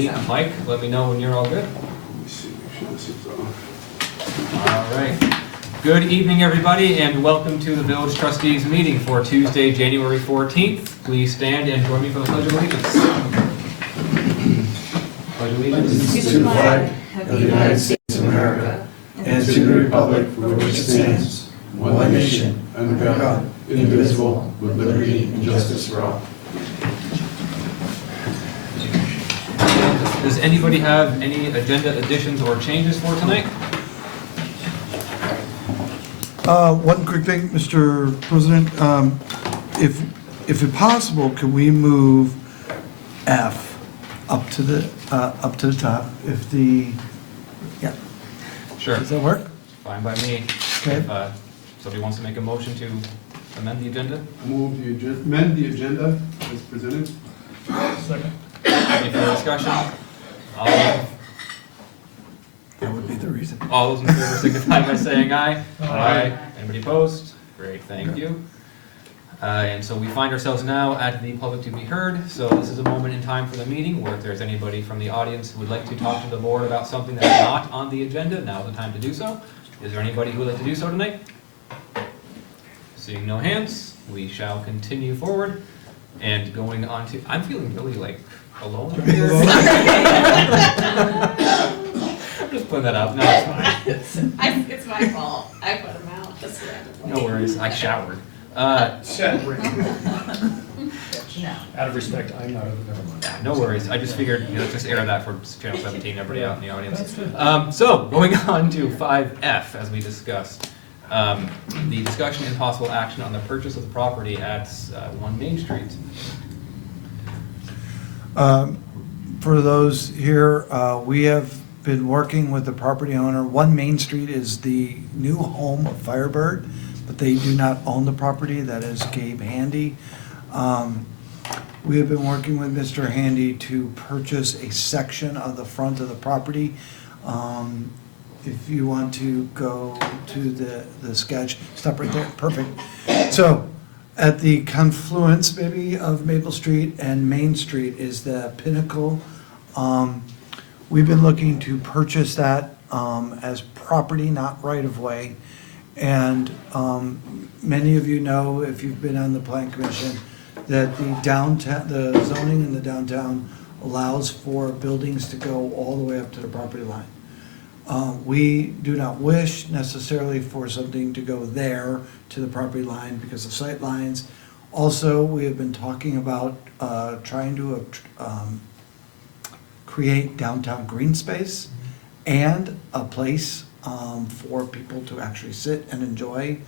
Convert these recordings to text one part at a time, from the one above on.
meet Mike, let me know when you're all good. Let me see, make sure this is on. All right. Good evening, everybody, and welcome to the Village Trustees meeting for Tuesday, January 14th. Please stand and join me for the Pledge of Allegiance. Pledge of Allegiance. To the flag of the United States of America and to the republic for which it stands, one nation, under God, indivisible, with liberty and justice for all. Does anybody have any agenda additions or changes for tonight? One quick thing, Mr. President, if it's possible, can we move F up to the top? Yeah, Sure. does that work? Fine by me. Okay. If somebody wants to make a motion to amend the agenda? Move the agenda, amend the agenda as presented. Second. Any further discussion? That would be the reason. All those in favor signify by saying aye. Aye. Anybody opposed? Great, thank you. And so we find ourselves now at the public to be heard. So this is a moment in time for the meeting where if there's anybody from the audience who would like to talk to the board about something that's not on the agenda, now's the time to do so. Is there anybody who would like to do so tonight? Seeing no hands, we shall continue forward. And going on to, I'm feeling really like alone here. I'm just putting that up. No, it's fine. It's my fault. I put them out just randomly. No worries. I showered. No. Out of respect, I'm not, never mind. No worries. I just figured, let's just air that for Channel 17, everybody out in the audience. So, going on to 5F, as we discussed. The discussion and possible action on the purchase of the property at 1 Main Street. For those here, we have been working with the property owner. 1 Main Street is the new home of Firebird, but they do not own the property. That is Gabe Handy. We have been working with Mr. Handy to purchase a section of the front of the property. If you want to go to the sketch, stop right there, perfect. So, at the confluence maybe of Maple Street and Main Street is the pinnacle. We've been looking to purchase that as property, not right of way. And many of you know, if you've been on the Plan Commission, that the zoning in the downtown allows for buildings to go all the way up to the property line. We do not wish necessarily for something to go there to the property line because of sight lines. Also, we have been talking about trying to create downtown green space and a place for people to actually sit and enjoy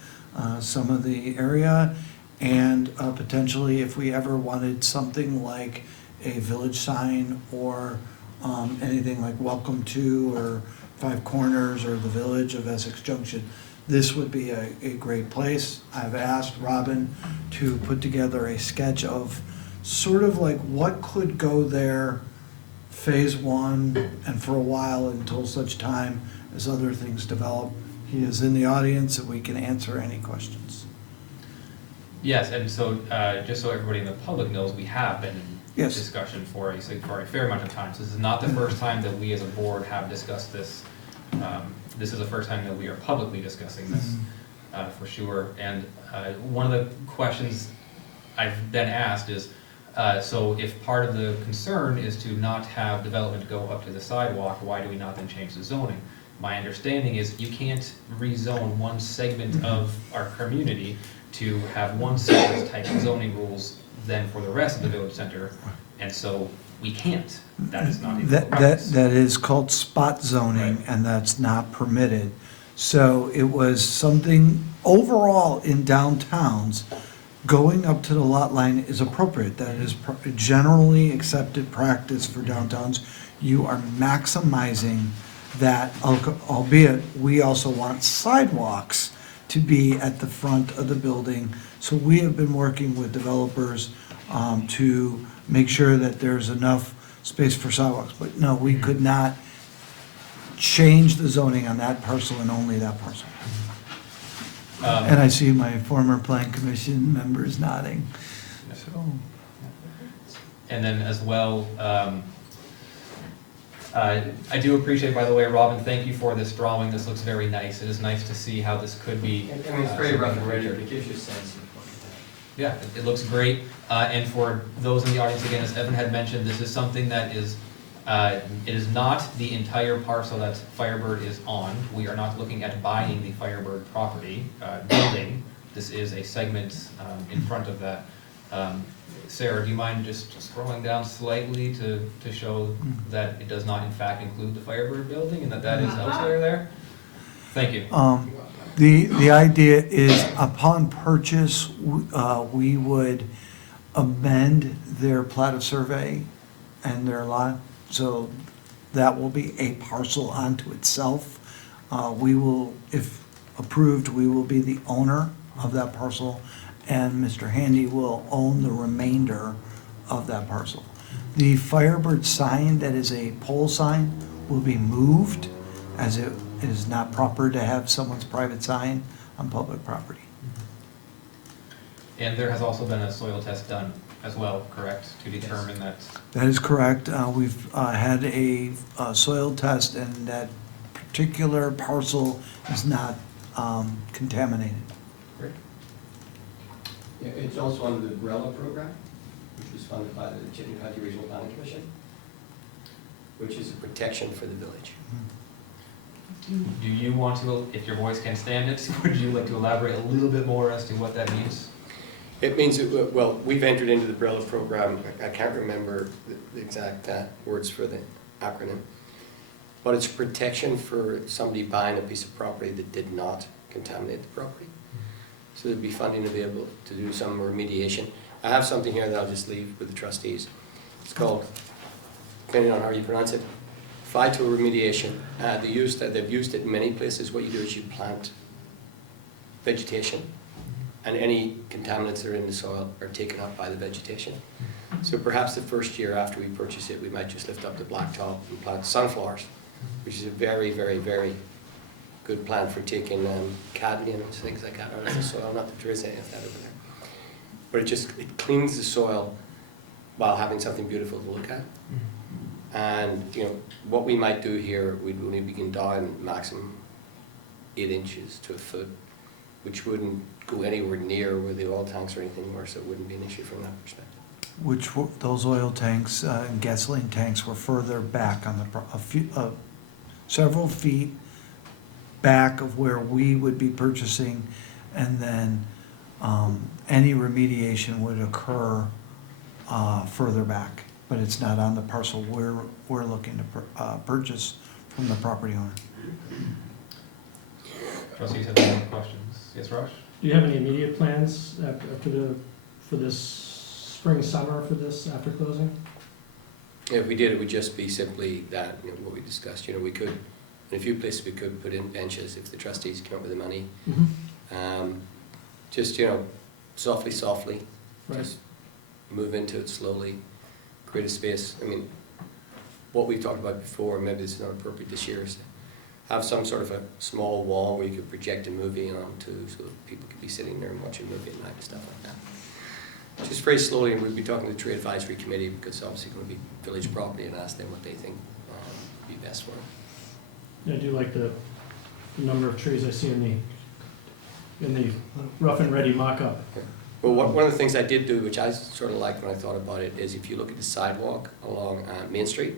some of the area. And potentially, if we ever wanted something like a village sign or anything like Welcome to or Five Corners or the Village of Essex Junction, this would be a great place. I've asked Robin to put together a sketch of sort of like what could go there phase 1 and for a while until such time as other things develop. He is in the audience and we can answer any questions. Yes, and so just so everybody in the public knows, we have been in Yes. discussion for a fair amount of time. So this is not the first time that we as a board have discussed this. This is the first time that we are publicly discussing this, for sure. And one of the questions I've been asked is, so if part of the concern is to not have development go up to the sidewalk, why do we not then change the zoning? My understanding is you can't rezone one segment of our community to have one set of type of zoning rules than for the rest of the village center, and so we can't. That is not even practice. That is called spot zoning, Right. and that's not permitted. So it was something, overall in downtowns, going up to the lot line is appropriate. That is generally accepted practice for downtowns. You are maximizing that, albeit we also want sidewalks to be at the front of the building. So we have been working with developers to make sure that there's enough space for sidewalks. But no, we could not change the zoning on that parcel and only that parcel. And I see my former Plan Commission members nodding. So, And then as well, I do appreciate, by the way, Robin, thank you for this drawing. This looks very nice. It is nice to see how this could be. I mean, it's very rough and something ready, future. but it gives you a sense of what you Yeah, it looks great. And for those in the audience, again, as Evan had mentioned, this is something that is, it is not the entire parcel that Firebird is on. We are not looking at buying the Firebird property, building. This is a segment in front of that. Sarah, do you mind just scrolling down slightly to show that it does not in fact include the Firebird building and that is elsewhere there? Thank you. The idea is upon purchase, we would amend their plat of survey and their lot, so that will be a parcel unto itself. We will, if approved, we will be the owner of that parcel, and Mr. Handy will own the remainder of that parcel. The Firebird sign, that is a pole sign, will be moved, as it is not proper to have someone's private sign on public property. And there has also been a soil test done as well, correct, to determine that? That is correct. We've had a soil test, and that particular parcel is not contaminated. Great. Yeah, it's also under the umbrella program, which was funded by the Chittenden County Regional Planning Commission, which is a protection for the village. Do you want to, if your voice can stand it, would you like to elaborate a little bit more as to what that means? It means, well, we've entered into the umbrella program. I can't remember the exact words for the acronym, but it's protection for somebody buying a piece of property that did not contaminate the property. So there'd be funding to be able to do some remediation. I have something here that I'll just leave with the trustees. It's called, depending on how you pronounce it, phyto remediation. They've used it in many places. What you do is you plant vegetation, and any contaminants that are in the soil are taken up by the vegetation. So perhaps the first year after we purchase it, we might just lift up the blacktop and plant sunflowers, which is a very, very, very good plant for taking cadmium and things like that out of the soil. Not that there is any of that over there. But it cleans the soil while having something beautiful to look at. And what we might do here, we'd only begin down maximum 8 inches to a foot, which wouldn't go anywhere near where the oil tanks or anything were, so it wouldn't be an issue from that perspective. Those oil tanks and gasoline tanks were further back on the, several feet back of where we would be purchasing, and then any remediation would occur further back, but it's not on the parcel we're looking to purchase from the property owner. Trustees have any questions? Yes, Raj? Do you have any immediate plans for this spring, summer for this after closing? If we did, it would just be simply that, what we discussed. We could, in a few places, we could put in benches if the trustees came up with the money. Just, softly, Right. just move into it slowly, create a space. I mean, what we've talked about before, maybe this is not appropriate this year, is to have some sort of a small wall where you could project a movie onto, so that people could be sitting there and watching a movie at night and stuff like that. Just very slowly, and we'll be talking to the Tree Advisory Committee, because it's obviously going to be village property, and ask them what they think would be best for it. Yeah, I do like the number of trees I see in the rough and ready mock-up. Well, one of the things I did do, which I sort of liked when I thought about it, is if you look at the sidewalk along Main Street,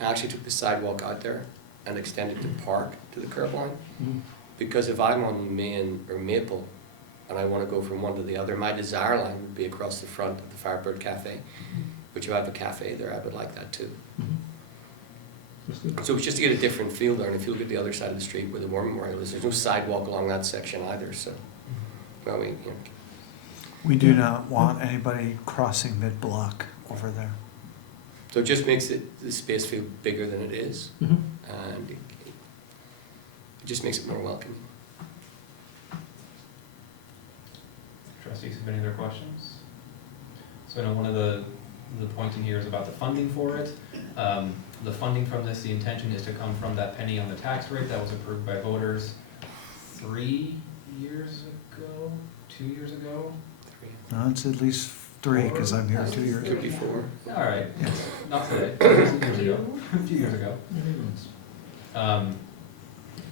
I actually took the sidewalk out there and extended the park to the curb line. Because if I'm on Main or Maple and I want to go from one to the other, my desire line would be across the front of the Firebird Cafe, which if I have a cafe there, I would like that too. So it's just to get a different feel there. And if you look at the other side of the street where the War Memorial is, there's no sidewalk along that section either. So, well, We do not want anybody crossing mid-block over there. so it just makes the space feel bigger than it is, and it just makes it more welcoming. Trustees have any other questions? So I know one of the points in here is about the funding for it. The funding from this, the intention is to come from that penny on the tax rate that was approved by voters 3 years ago, 2 years ago? No, it's at least 3, because I'm here 2 years Could ago. be 4. All right, Yes. not today, 2 years ago, a few years ago.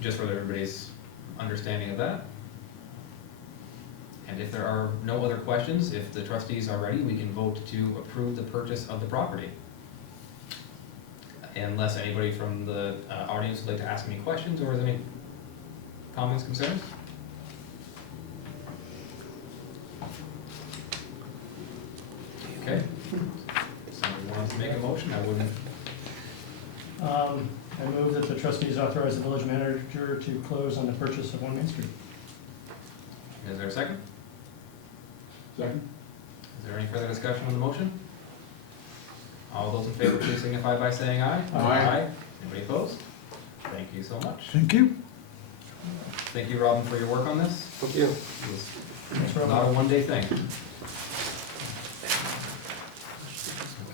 Just for everybody's understanding of that. And if there are no other questions, if the trustees are ready, we can vote to approve the purchase of the property. Unless anybody from the audience would like to ask any questions, or is there any comments, concerns? Okay. Somebody wants to make a motion, I wouldn't. I move that the trustees authorize the village manager to close on the purchase of 1 Main Street. Is there a second? Second? Is there any further discussion on the motion? All those in favor, please signify by saying aye. Aye. Anybody opposed? Thank you so much. Thank you. Thank you, Robin, for your work on this. Thank you. Thanks, It's Robin. not a one-day thing.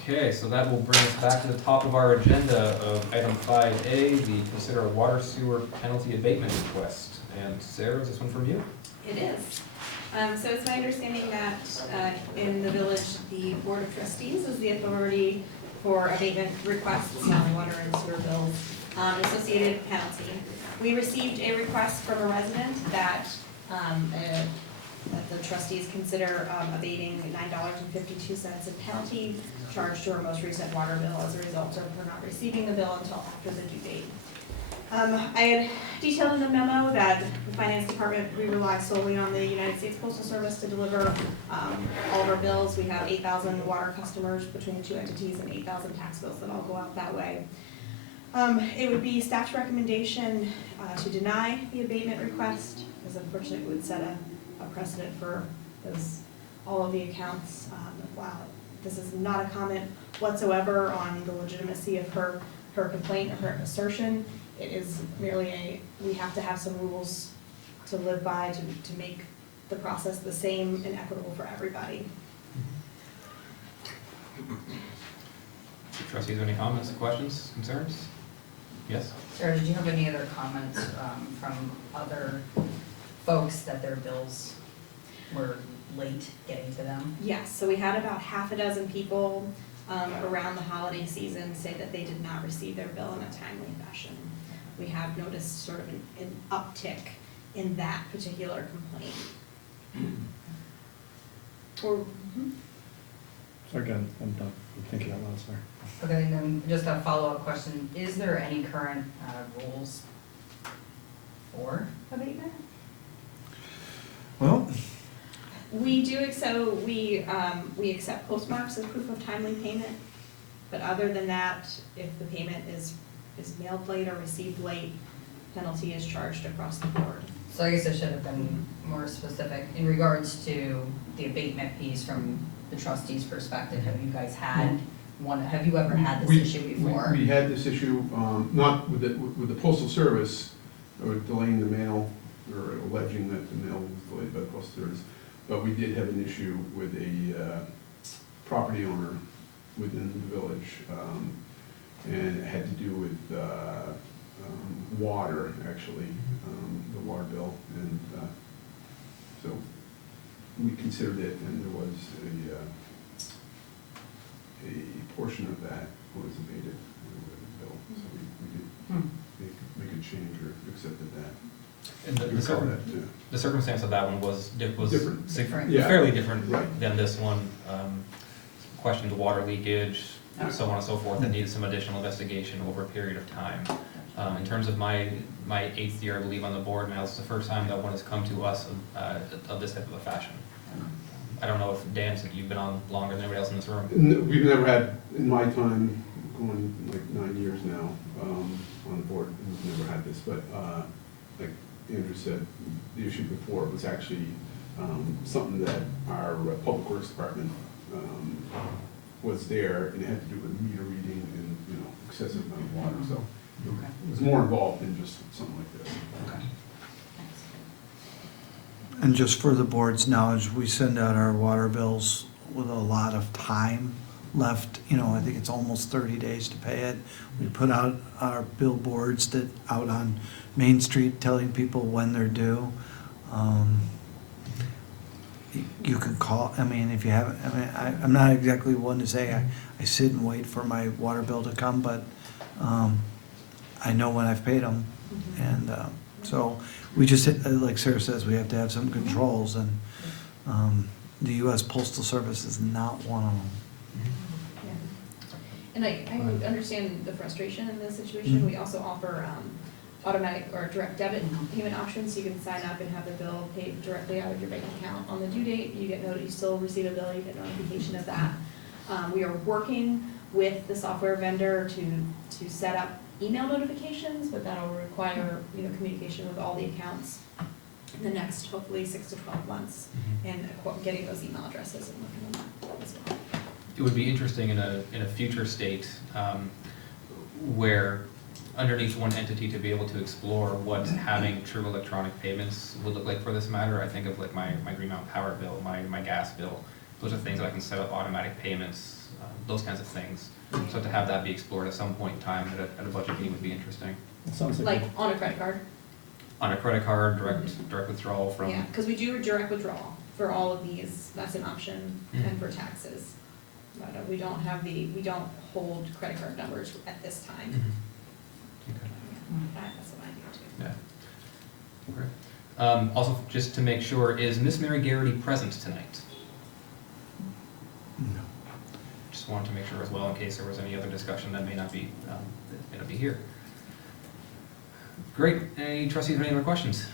Okay, so that will bring us back to the top of our agenda of item 5A, the consider a water sewer penalty abatement request. And Sarah, is this one from you? It is. So it's my understanding that in the village, the Board of Trustees is the authority for abatement requests on water and sewer bills, associated penalty. We received a request from a resident that the trustees consider abating $9.52 in penalty charged to her most recent water bill as a result of her not receiving the bill until after the due date. I had detailed in the memo that the finance department, we rely solely on the United States Postal Service to deliver all of our bills. We have 8,000 water customers between the two entities and 8,000 tax bills that all go out that way. It would be staff's recommendation to deny the abatement request, because unfortunately it would set a precedent for all of the accounts. Wow, this is not a comment whatsoever on the legitimacy of her complaint or her assertion. It is merely we have to have some rules to live by to make the process the same and equitable for everybody. Trustees, any comments, questions, concerns? Yes? Sarah, did you have any other comments from other folks that their bills were late getting to them? Yes, so we had about half a dozen people around the holiday season say that they did not receive their bill in a timely fashion. We have noticed sort of an uptick in that particular complaint. Again, I'm done. I'm thinking out loud, sorry. Okay, and then just a follow-up question, is there any current rules for abatement? Well, We do, so we accept postmarks as proof of timely payment, but other than that, if the payment is mailed late or received late, penalty is charged across the board. So I guess I should have been more specific in regards to the abatement piece from the trustees' perspective. Have you guys had one, have you ever had this issue before? We had this issue, not with the postal service, or delaying the mail, or alleging that the mail was delayed by the postal service. But we did have an issue with a property owner within the village, and it had to do with water, actually, the water bill, and so we considered it, and there was a portion of that was abated with the bill, so we did make a change or accepted that. And We covered that, too. the circumstance of that one was Different. sig- Yeah. fairly different Right. than this one. Questioned water leakage, so on and so forth, that needed some additional investigation over a period of time. In terms of my 8th year, I believe, on the board now, it's the first time that one has come to us of this type of a fashion. I don't know if, Dan, since you've been on longer than anybody else in this room. We've never had, in my time, going like 9 years now, on the board, we've never had this, but, like Andrew said, the issue before was actually, something that our Public Works Department, was there, and it had to do with meter reading and, excessive amount of water, so it was more involved than just something like this. and just for the board's knowledge, we send out our water bills with a lot of time left. I think it's almost 30 days to pay it. We put out our billboards out on Main Street telling people when they're due. you can call, I mean, if you haven't, I mean, I'm not exactly one to say I sit and wait for my water bill to come, but I know when I've paid them. And so we just, like Sarah says, we have to have some controls, and the US Postal Service is not one of them. Yeah. And I understand the frustration in this situation. We also offer automatic or direct debit payment options, so you can sign up and have the bill paid directly out of your bank account on the due date. You get notice, you still receive a bill, you get notification of that. We are working with the software vendor to set up email notifications, but that'll require, communication with all the accounts in the next, hopefully, 6 to 12 months, and getting those email addresses and working on that as well. It would be interesting in a future state where underneath one entity to be able to explore what having true electronic payments would look like for this matter. I think of like my Green Mountain Power bill, my gas bill. Those are things that I can set up automatic payments, those kinds of things. So to have that be explored at some point in time at a budget meeting would be interesting. That sounds Like on a credit card? On a credit card, direct withdrawal from. Yeah, because we do a direct withdrawal for all of these, that's an option, and for taxes. But we don't hold credit card numbers at this time. Okay. That's what I do too. Yeah. Okay. Also, just to make sure, is Miss Mary Garrity present tonight? No. Just wanted to make sure as well, in case there was any other discussion that may not be here. Great. Any trustees have any other questions?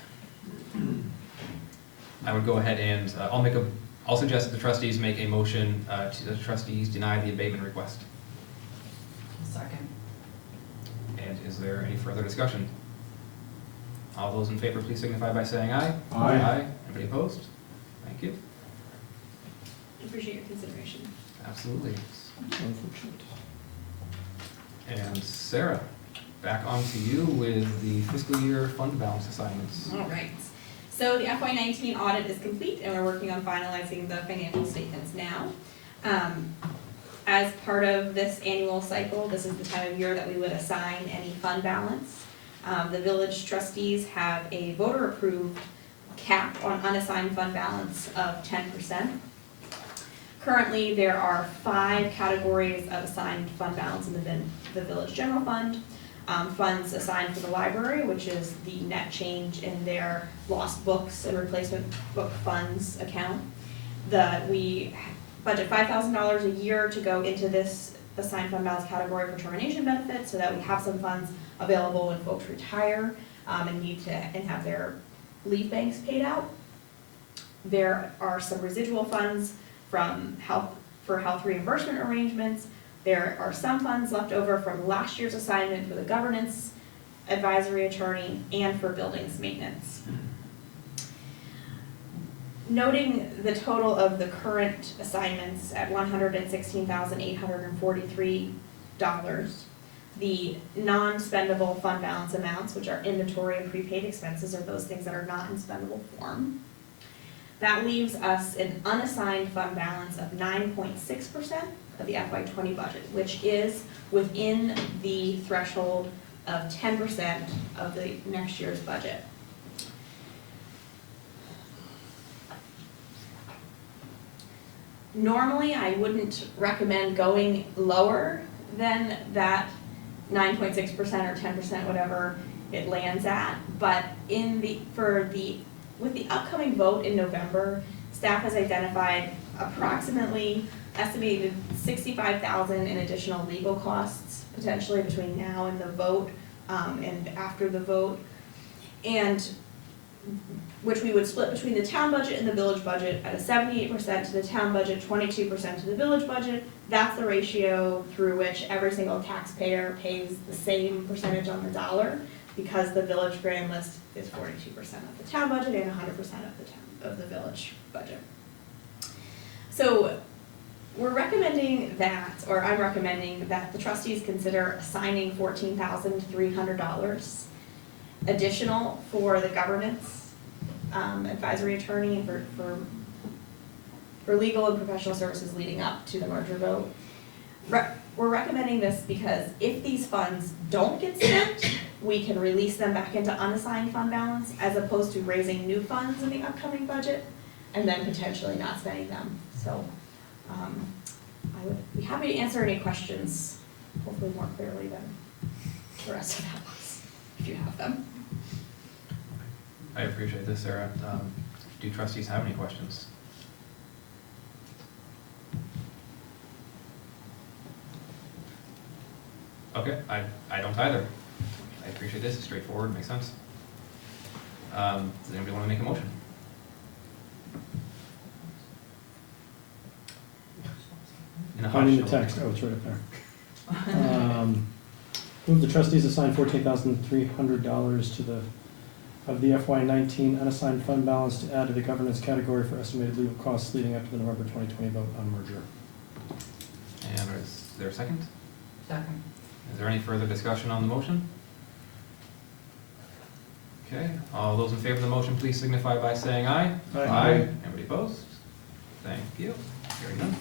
I would go ahead and I'll suggest that the trustees make a motion to the trustees deny the abatement request. Second. And is there any further discussion? All those in favor, please signify by saying aye. Aye. Anybody opposed? Thank you. Appreciate your consideration. Absolutely. unfortunate. And Sarah, back on to you with the fiscal year fund balance assignments. All right. So the FY19 audit is complete, and we're working on finalizing the financial statements now. As part of this annual cycle, this is the time of year that we would assign any fund balance. The village trustees have a voter-approved cap on unassigned fund balance of 10%. Currently, there are 5 categories of assigned fund balance in the village general fund. Funds assigned for the library, which is the net change in their lost books and replacement book funds account. We budget $5,000 a year to go into this assigned fund balance category for termination benefits, so that we have some funds available when folks retire and need to have their leave banks paid out. There are some residual funds for health reimbursement arrangements. There are some funds left over from last year's assignment for the governance advisory attorney and for buildings maintenance. Noting the total of the current assignments at $116,843, the non-spendable fund balance amounts, which are inventory and prepaid expenses, are those things that are not in spendable form. That leaves us an unassigned fund balance of 9.6% of the FY20 budget, which is within the threshold of 10% of the next year's budget. Normally, I wouldn't recommend going lower than that 9.6% or 10%, whatever it lands at, but with the upcoming vote in November, staff has identified approximately estimated $65,000 in additional legal costs potentially between now and the vote and after the vote, and which we would split between the town budget and the village budget at a 78% to the town budget, 22% to the village budget. That's the ratio through which every single taxpayer pays the same percentage on the dollar, because the village grand list is 42% of the town budget and 100% of the village budget. So we're recommending that, or I'm recommending that the trustees consider assigning $14,300 additional for the governance advisory attorney for legal and professional services leading up to the merger vote. We're recommending this because if these funds don't get spent, we can release them back into unassigned fund balance as opposed to raising new funds in the upcoming budget. and then potentially not spending them. So I would be happy to answer any questions, hopefully more clearly than the rest of that was, if you have them. I appreciate this, Sarah. Do trustees have any questions? Okay, I don't either. I appreciate this, it's straightforward, makes sense. Does anybody want to make a motion? In a Finding the hush. text, oh, it's right up there. Move the trustees assign $14,300 to the, of the FY19 unassigned fund balance to add to the governance category for estimated legal costs leading up to the November 2020 vote on merger. And is there a second? Second. Is there any further discussion on the motion? Okay, all those in favor of the motion, please signify by saying aye. Aye. Anybody opposed? Thank you. Hearing none.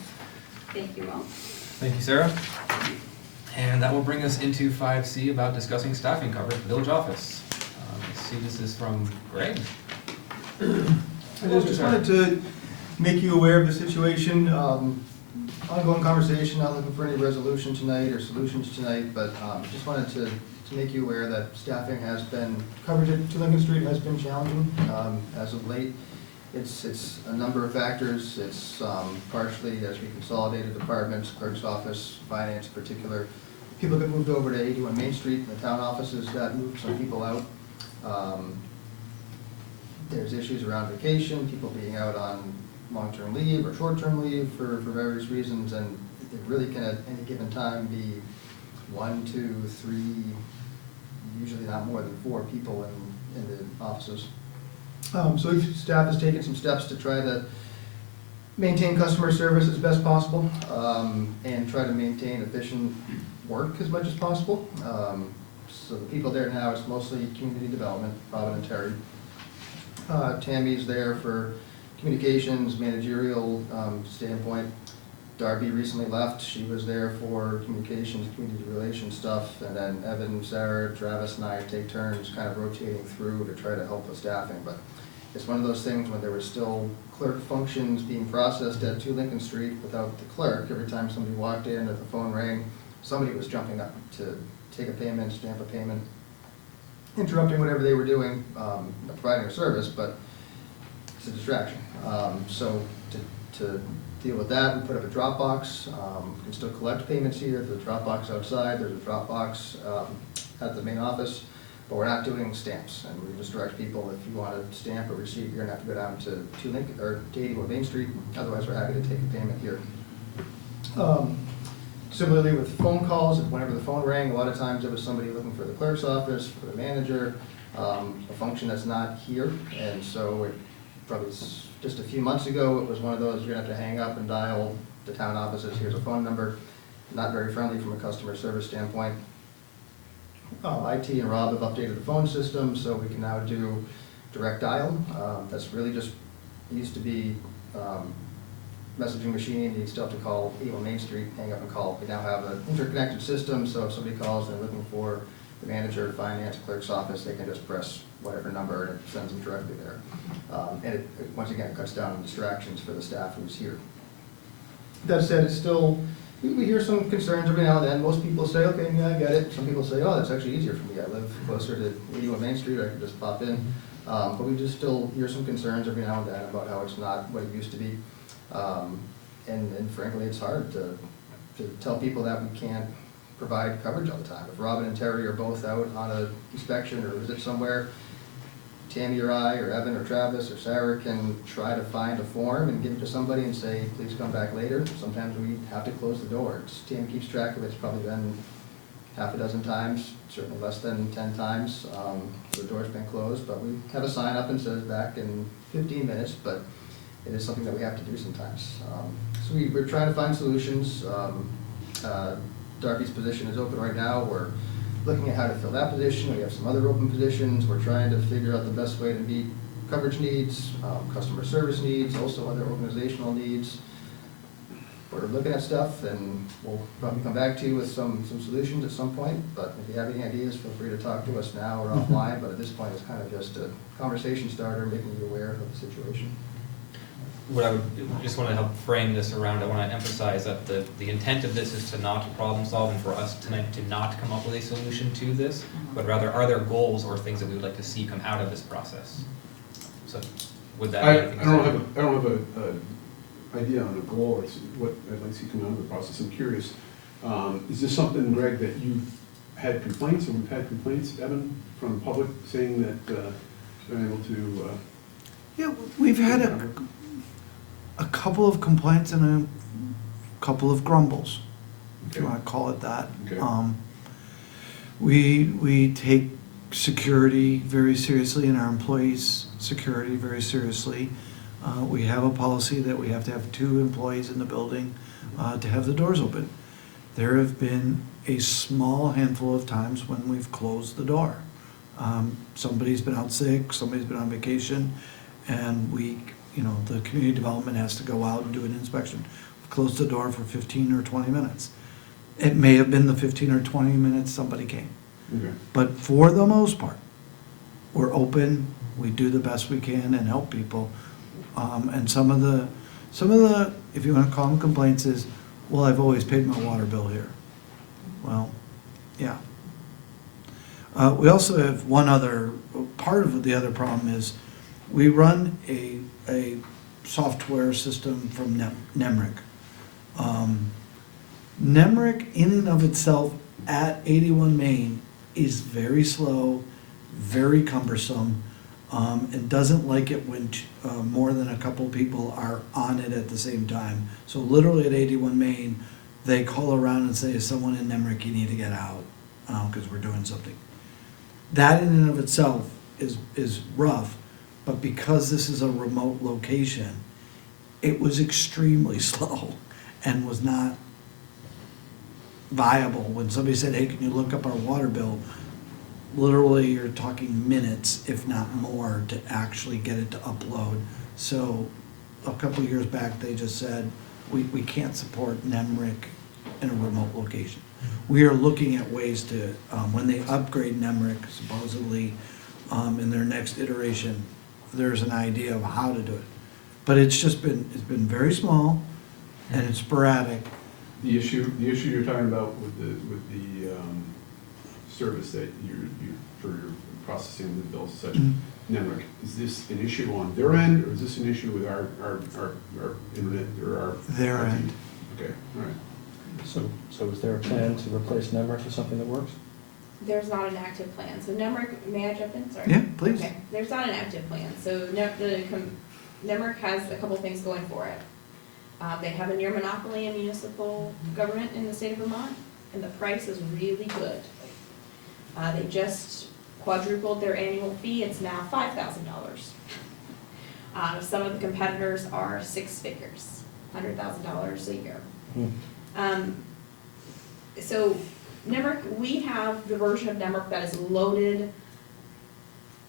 Thank you all. Thank you, Sarah. And that will bring us into 5C about discussing staffing cover at the village office. I see this is from Greg. I just wanted to make you aware of the situation. Ongoing conversation, not looking for any resolution tonight or solutions tonight, but just wanted to make you aware that staffing has been, coverage at 2 Lincoln Street has been challenging as of late. It's a number of factors. It's partially as we consolidated departments, clerk's office, finance in particular. People get moved over to 81 Main Street, and the town offices, that moved some people out. There's issues around vacation, people being out on long-term leave or short-term leave for various reasons, and there really can at any given time be 1, 2, 3, usually not more than 4 people in the offices. So staff has taken some steps to try to maintain customer service as best possible, and try to maintain efficient work as much as possible. So the people there now, it's mostly community development, Robin and Terry. Tammy's there for communications, managerial standpoint. Darby recently left, she was there for communications, community relations stuff, and then Evan, Sarah, Travis, and I take turns kind of rotating through to try to help with staffing. But it's one of those things when there were still clerk functions being processed at 2 Lincoln Street without the clerk. Every time somebody walked in, if the phone rang, somebody was jumping up to take a payment, stamp a payment, interrupting whatever they were doing, providing a service, but it's a distraction. So to deal with that, we put up a drop box. We can still collect payments here. There's a drop box outside. There's a drop box at the main office, but we're not doing stamps. And we just direct people, if you want to stamp or receipt, you're gonna have to go down to 2 Lincoln or to 81 Main Street. Otherwise, we're happy to take a payment here. Similarly with phone calls, whenever the phone rang, a lot of times it was somebody looking for the clerk's office, for the manager, a function that's not here. And so it probably just a few months ago, it was one of those, you're gonna have to hang up and dial the town offices, here's a phone number. Not very friendly from a customer service standpoint. IT and Rob have updated the phone system, so we can now do direct dial. That's really just, it used to be messaging machine, you'd still have to call 81 Main Street, hang up and call. We now have an interconnected system, so if somebody calls and they're looking for the manager, finance, clerk's office, they can just press whatever number and it sends them directly there. And it, once again, cuts down on distractions for the staff who's here. That said, it's still, we hear some concerns every now and then. Most people say, okay, yeah, I get it. Some people say, oh, that's actually easier for me. I live closer to 81 Main Street, I can just pop in. But we just still hear some concerns every now and then about how it's not what it used to be. And frankly, it's hard to tell people that we can't provide coverage all the time. If Robin and Terry are both out on an inspection or visit somewhere, Tammy or I or Evan or Travis or Sarah can try to find a form and give it to somebody and say, please come back later. Sometimes we have to close the door. Tammy keeps track of it. It's probably been half a dozen times, certainly less than 10 times. The door's been closed, but we have a sign up and says back in 15 minutes, but it is something that we have to do sometimes. So we're trying to find solutions. Darby's position is open right now. We're looking at how to fill that position. We have some other open positions. We're trying to figure out the best way to meet coverage needs, customer service needs, also other organizational needs. We're looking at stuff, and we'll probably come back to you with some solutions at some point. But if you have any ideas, feel free to talk to us now or offline. But at this point, it's kind of just a conversation starter, making you aware of the situation. what I would, just want to help frame this around, I want to emphasize that the intent of this is to not problem solve and for us tonight to not come up with a solution to this, but rather are there goals or things that we would like to see come out of this process? So would that be I anything to don't say? have a idea on a goal or what I'd like to see come out of the process. I'm curious, is this something, Greg, that you've had complaints, or we've had complaints, Evan, from the public saying that, been able to, Yeah, we've had a couple of complaints and a couple of grumbles, if you Okay. want to call it that. Okay. We take security very seriously and our employees' security very seriously. We have a policy that we have to have 2 employees in the building to have the doors open. There have been a small handful of times when we've closed the door. Somebody's been out sick, somebody's been on vacation, and the community development has to go out and do an inspection. Close the door for 15 or 20 minutes. It may have been the 15 or 20 minutes somebody came. okay. But for the most part, we're open, we do the best we can and help people. And some of the, if you wanna call them complaints, is, well, I've always paid my water bill here. Well, yeah. We also have one other, part of the other problem is, we run a software system from Nemrick. Nemrick in and of itself at 81 Main is very slow, very cumbersome, and doesn't like it when more than a couple people are on it at the same time. So literally at 81 Main, they call around and say, is someone in Nemrick, you need to get out, because we're doing something. That in and of itself is rough, but because this is a remote location, it was extremely slow and was not viable. When somebody said, hey, can you look up our water bill? Literally, you're talking minutes, if not more, to actually get it to upload. So a couple of years back, they just said, we can't support Nemrick in a remote location. We are looking at ways to, when they upgrade Nemrick, supposedly, in their next iteration, there's an idea of how to do it. But it's been very small and it's sporadic. The issue you're talking about with the service that for your processing the bills, such, Nemrick, is this an issue on their end, or is this an issue with our internet, or our? Their IT? end. Okay, all right. So is there a plan to replace Nemrick with something that works? There's not an active plan, so Nemrick, may I jump in, sorry? Yeah, please. Okay, there's not an active plan, so Nemrick has a couple things going for it. They have a near monopoly in municipal government in the state of Vermont, and the price is really good. They just quadrupled their annual fee, it's now $5,000. Some of the competitors are 6 figures, $100,000 a year. So Nemrick, we have the version of Nemrick that is loaded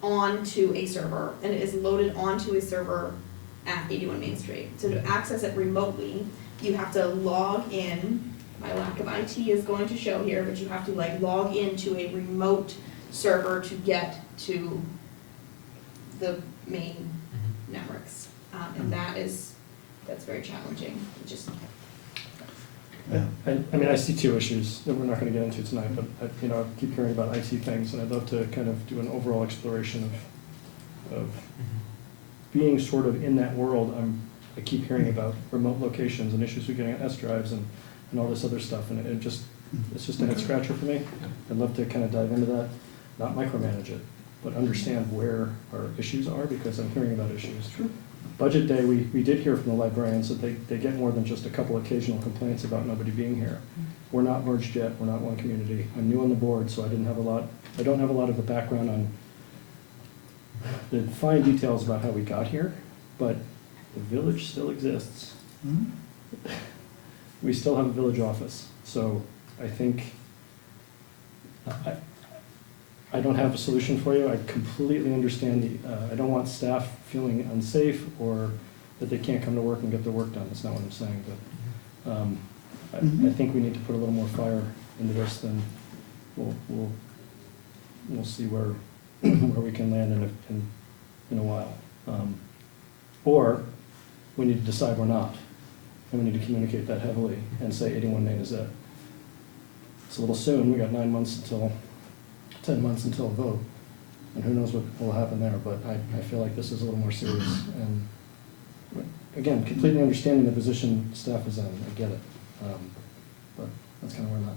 onto a server, and it is loaded onto a server at 81 Main Street. So to access it remotely, you have to log in. My lack of IT is going to show here, but you have to log into a remote server to get to the main Nemricks. And that's very challenging. It just, I mean, I see 2 issues that we're not gonna get into tonight, but I keep hearing about IT things, and I'd love to kind of do an overall exploration of being sort of in that world. I keep hearing about remote locations and issues with getting on S drives and all this other stuff, and it's just a head scratcher for me. I'd love to kind of dive into that, not micromanage it, but understand where our issues are, because I'm hearing about issues. Budget day, we did hear from the librarians that they get more than just a couple occasional complaints about nobody being here. We're not merged yet, we're not one community. I'm new on the board, so I don't have a lot of the background on the fine details about how we got here, but the village still exists. We still have a village office, so I think, I don't have a solution for you. I completely understand I don't want staff feeling unsafe or that they can't come to work and get their work done. That's not what I'm saying, but I think we need to put a little more fire into this, then we'll see where we can land in a while. Or we need to decide we're not. And we need to communicate that heavily and say 81 Main is it. It's a little soon, we got 10 months until a vote. And who knows what will happen there, but I feel like this is a little more serious. And again, completely understanding the position staff is in, I get it. But that's kind of where I'm at.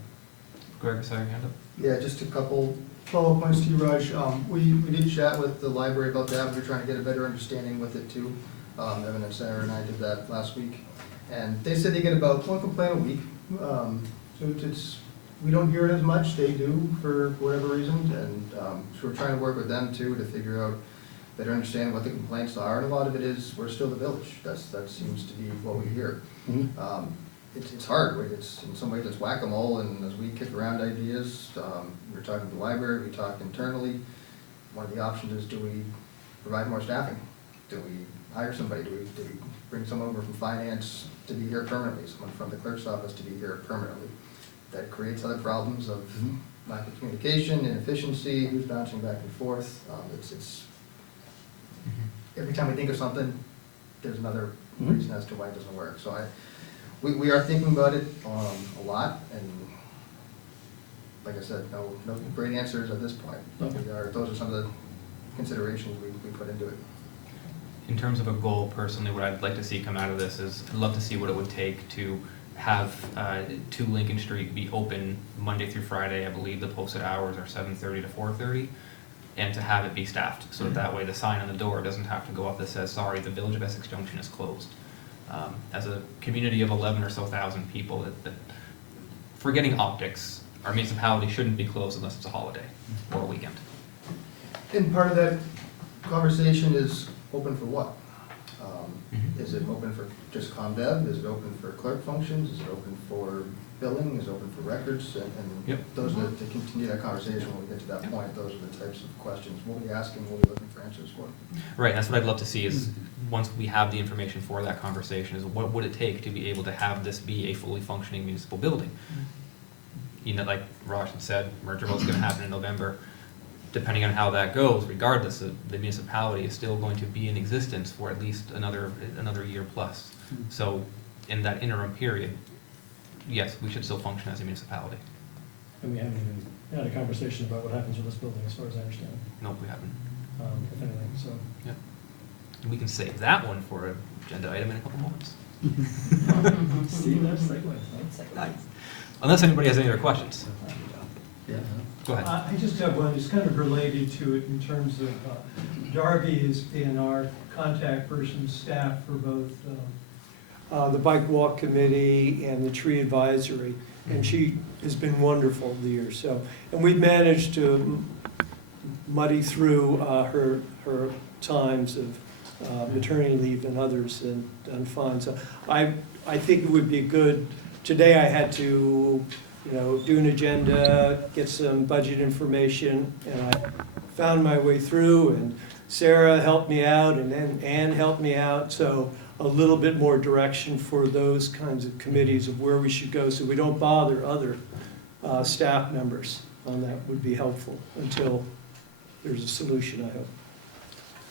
Greg, I saw your hand up. Yeah, just a couple follow-up points to you, Raj. We did chat with the library about that. We were trying to get a better understanding with it too. Evan and Sarah and I did that last week. And they said they get about one complaint a week. So we don't hear it as much. They do for whatever reason. And so we're trying to work with them too to figure out, better understand what the complaints are. And a lot of it is, we're still the village. That seems to be what we hear. Mhm. It's hard. It's, in some ways it's whack-a-mole, and as we kick around ideas, we're talking to the library, we talk internally. One of the options is, do we provide more staffing? Do we hire somebody? Do we bring someone over from finance to be here permanently, someone from the clerk's office to be here permanently? That creates other problems of lack of communication, inefficiency, who's bouncing back and forth. Every time we think of something, there's another reason as to why it doesn't work. So we are thinking about it a lot, and like I said, no great answers at this point. Okay. Those are some of the considerations we put into it. In terms of a goal, personally, what I'd like to see come out of this is, I'd love to see what it would take to have 2 Lincoln Street be open Monday through Friday. I believe the posted hours are 7:30 to 4:30, and to have it be staffed, so that way the sign on the door doesn't have to go up that says, sorry, the Village of Essex Junction is closed. As a community of 11 or so thousand people, forgetting optics, our municipality shouldn't be closed unless it's a holiday or a weekend. And part of that conversation is open for what? Is it open for just ComDev? Is it open for clerk functions? Is it open for billing? Is it open for records? And Yep. those are, to continue that conversation when we get to that point, those are the types of questions we'll be asking, we'll be looking for answers for. Right, that's what I'd love to see is, once we have the information for that conversation, is what would it take to be able to have this be a fully functioning municipal building? You know, like Raj had said, merger vote's gonna happen in November. Depending on how that goes, regardless, the municipality is still going to be in existence for at least another year plus. So, in that interim period, yes, we should still function as a municipality. And we haven't even had a conversation about what happens with this building, as far as I understand, Nope, we haven't. if anything, so. Yep. We can save that one for an agenda item in a couple moments. Steve, that's segue. Nice. Unless anybody has any other questions. Yeah. Go ahead. I just have one, it's kind of related to it in terms of, Darby has been our contact person, staff for both the Bike Walk Committee and the Tree Advisory, and she has been wonderful over the years, so. And we've managed to muddy through her times of maternity leave and others, and done fine. So I think it would be good, today I had to do an agenda, get some budget information, and I found my way through, and Sarah helped me out, and then Ann helped me out, so a little bit more direction for those kinds of committees of where we should go, so we don't bother other staff members on that would be helpful until there's a solution, I hope.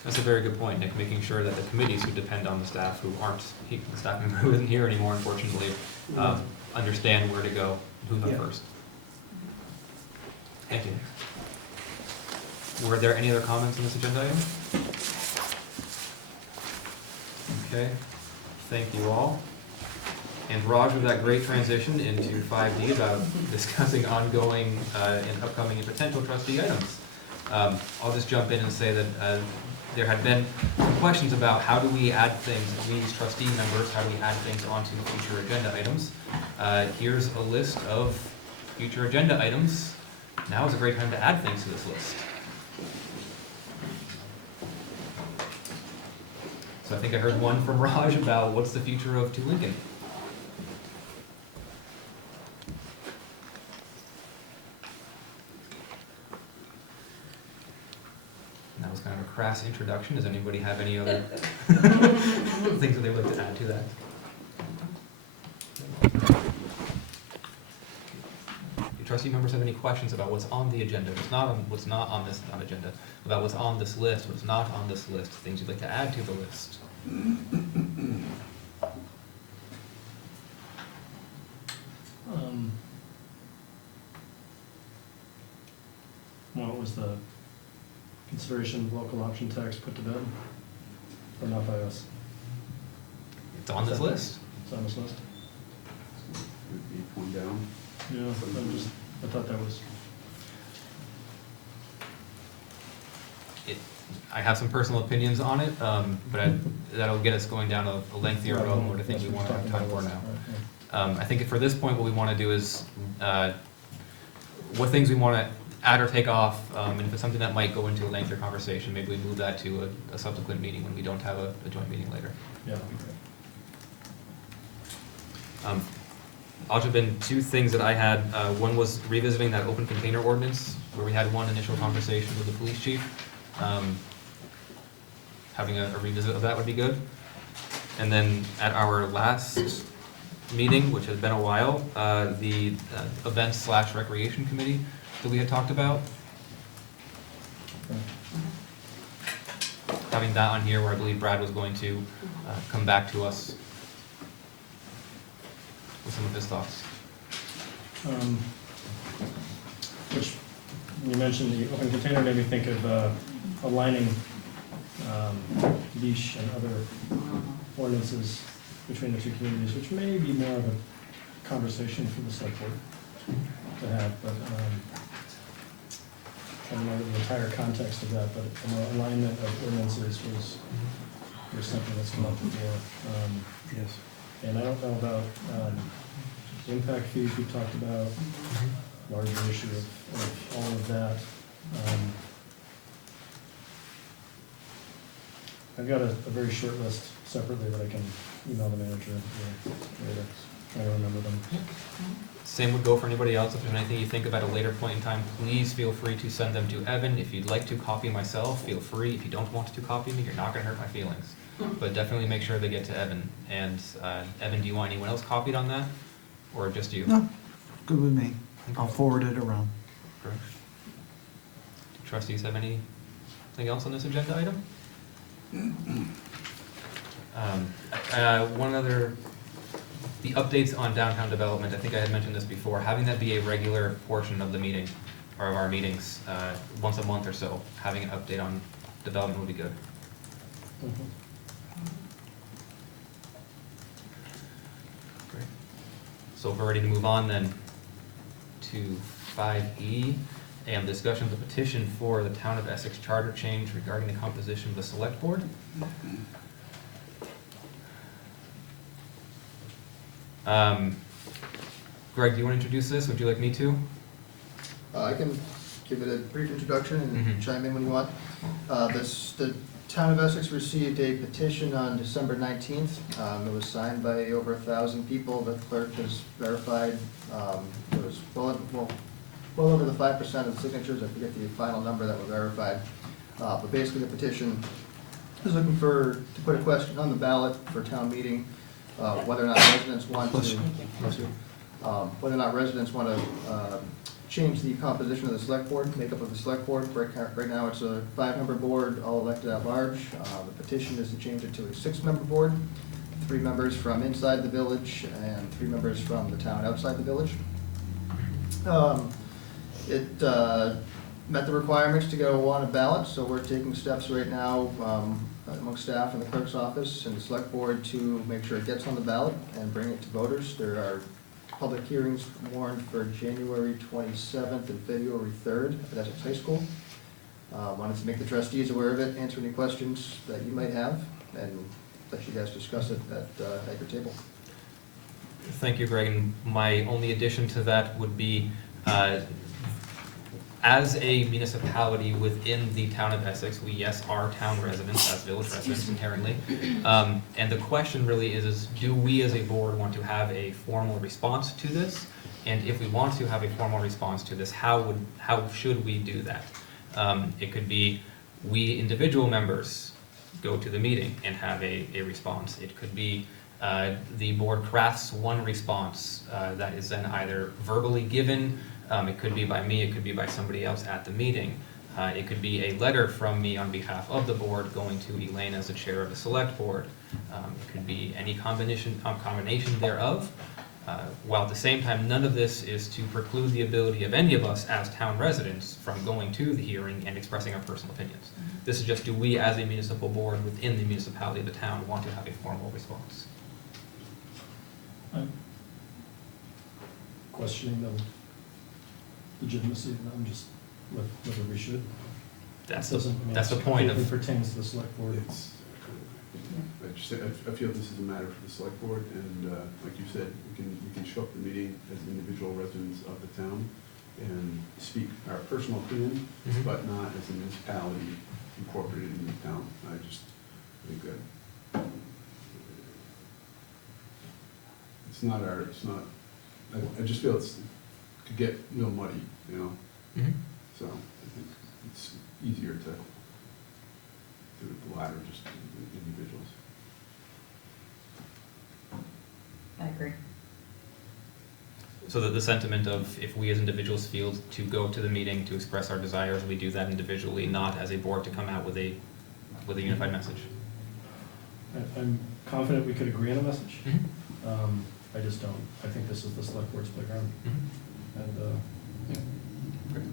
That's a very good point, Nick, making sure that the committees who depend on the staff who aren't, the staff member who isn't here anymore, unfortunately, understand where to go, who to go Yeah. first. Thank you. Were there any other comments on this agenda item? Okay, thank you all. And Raj, with that great transition into 5D about discussing ongoing and upcoming and potential trustee items. I'll just jump in and say that there had been some questions about how do we add things, we as trustee members, how do we add things onto future agenda items. Here's a list of future agenda items. Now is a great time to add things to this list. So I think I heard one from Raj about what's the future of 2 Lincoln. And that was kind of a crass introduction. Does anybody have any other things that they would like to add to that? Do trustee members have any questions about what's on the agenda, what's not on this agenda, about what's on this list, what's not on this list, things you'd like to add to the list? What was the consideration of local option tax put to bed? Or not by us? It's on this list. It's on this list? Would be point down. Yeah, I thought that was, I have some personal opinions on it, but that'll get us going down a lengthier road than what I think we want to have time for now. I think for this point, what we want to do is, what things we want to add or take off, and if it's something that might go into a lengthier conversation, maybe we move that to a subsequent meeting when we don't have a joint meeting later. Yeah, that'd be great. I'll jump in two things that I had. One was revisiting that open container ordinance, where we had one initial conversation with the police chief. Having a revisit of that would be good. And then at our last meeting, which has been a while, the events/recreation committee that we had talked about. Having that on here, where I believe Brad was going to come back to us with some of his thoughts. Which, you mentioned the open container, made me think of aligning leash and other ordinances between the two communities, which may be more of a conversation for the select board to have, but I don't know the entire context of that, but alignment of ordinances was something that's come up before. Yes. And I don't know about impact fees we talked about, larger issue of all of that. I've got a very short list separately that I can email the manager later, try to remember them. Same would go for anybody else. If there's anything you think about at a later point in time, please feel free to send them to Evan. If you'd like to copy myself, feel free. If you don't want to copy me, you're not gonna hurt my feelings. But definitely make sure they get to Evan. And Evan, do you want anyone else copied on that? Or just you? No, good with me. I'll forward it around. Great. Do trustees have anything else on this agenda item? One other, the updates on downtown development, I think I had mentioned this before, having that be a regular portion of the meeting, or of our meetings, once a month or so, having an update on development would be good. Great. So if we're ready to move on then to 5E, and discussion of the petition for the Town of Essex charter change regarding the composition of the select board. Greg, do you want to introduce this? Would you like me to? I can give it a brief introduction and Mhm. chime in when you want. The Town of Essex received a petition on December 19th. It was signed by over 1,000 people. The clerk has verified. It was well over the 5% of the signatures. I forget the final number that were verified. But basically, the petition is looking to put a question on the ballot for town meeting, whether or not residents want to, change the composition of the select board, makeup of the select board. Right now, it's a 5-member board, all elected at large. The petition is to change it to a 6-member board, 3 members from inside the village and 3 members from the town outside the village. It met the requirements to go on a ballot, so we're taking steps right now among staff in the clerk's office and the select board to make sure it gets on the ballot and bring it to voters. There are public hearings warned for January 27th and February 3rd at Essex High School. Wanted to make the trustees aware of it, answer any questions that you might have, and let you guys discuss it at your table. Thank you, Greg. And my only addition to that would be, as a municipality within the town of Essex, we, yes, are town residents, as village residents inherently. And the question really is do we as a board want to have a formal response to this? And if we want to have a formal response to this, how should we do that? It could be we individual members go to the meeting and have a response. It could be the board crafts one response that is then either verbally given. It could be by me, it could be by somebody else at the meeting. It could be a letter from me on behalf of the board going to Elaine as the chair of the select board. It could be any combination thereof. While at the same time, none of this is to preclude the ability of any of us as town residents from going to the hearing and expressing our personal opinions. This is just, do we as a municipal board within the municipality of the town want to have a formal response? I'm questioning the legitimacy of them, just whether we should. That's Doesn't- I mean, the it point completely of, pertains to the select board. I feel this is a matter for the select board, and like you said, we can show up at the meeting as individual residents of the town and speak our personal opinion, Mhm. but not as a municipality incorporated in the town. I just think that I just feel it could get real muddy, you know? Mhm. So I think it's easier to do it the latter, just individuals. I agree. so that the sentiment of if we as individuals feel to go to the meeting to express our desires, we do that individually, not as a board to come out with a unified message. I'm confident we could agree on a message. Mhm. I just don't. I think this is the select board's playground. Mhm. And, Great.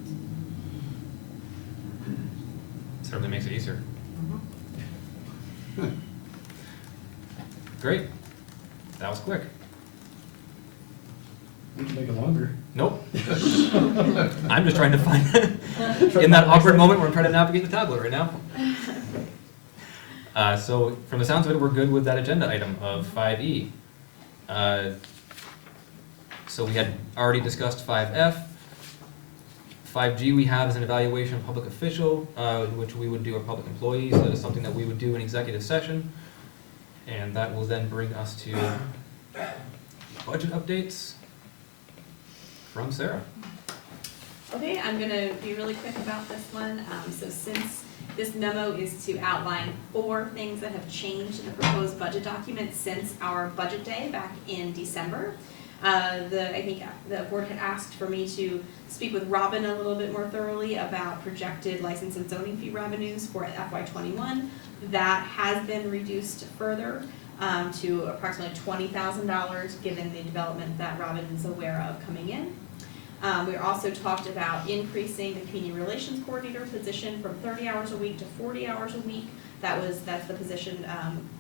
Certainly makes it easier. Great. That was quick. we can make it longer. Nope. I'm just trying to find, in that awkward moment where I'm trying to navigate the tablet right now. So from the sounds of it, we're good with that agenda item of 5E. So we had already discussed 5F. 5G we have is an evaluation of public official, which we would do our public employees. That is something that we would do in executive session. And that will then bring us to budget updates from Sarah. Okay, I'm gonna be really quick about this one. So since this memo is to outline 4 things that have changed in the proposed budget document since our budget day back in December, I think the board had asked for me to speak with Robin a little bit more thoroughly about projected license and zoning fee revenues for FY21. That has been reduced further to approximately $20,000, given the development that Robin is aware of coming in. We also talked about increasing the community relations coordinator position from 30 hours a week to 40 hours a week. That's the position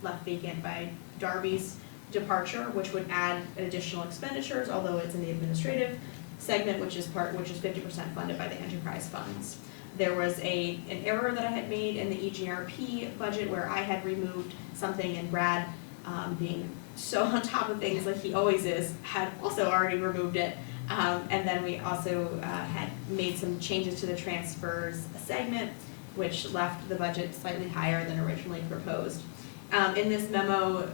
left vacant by Darby's departure, which would add additional expenditures, although it's in the administrative segment, which is 50% funded by the enterprise funds. There was an error that I had made in the EGRP budget where I had removed something, and Brad, being so on top of things like he always is, had also already removed it. And then we also had made some changes to the transfers segment, which left the budget slightly higher than originally proposed. In this memo,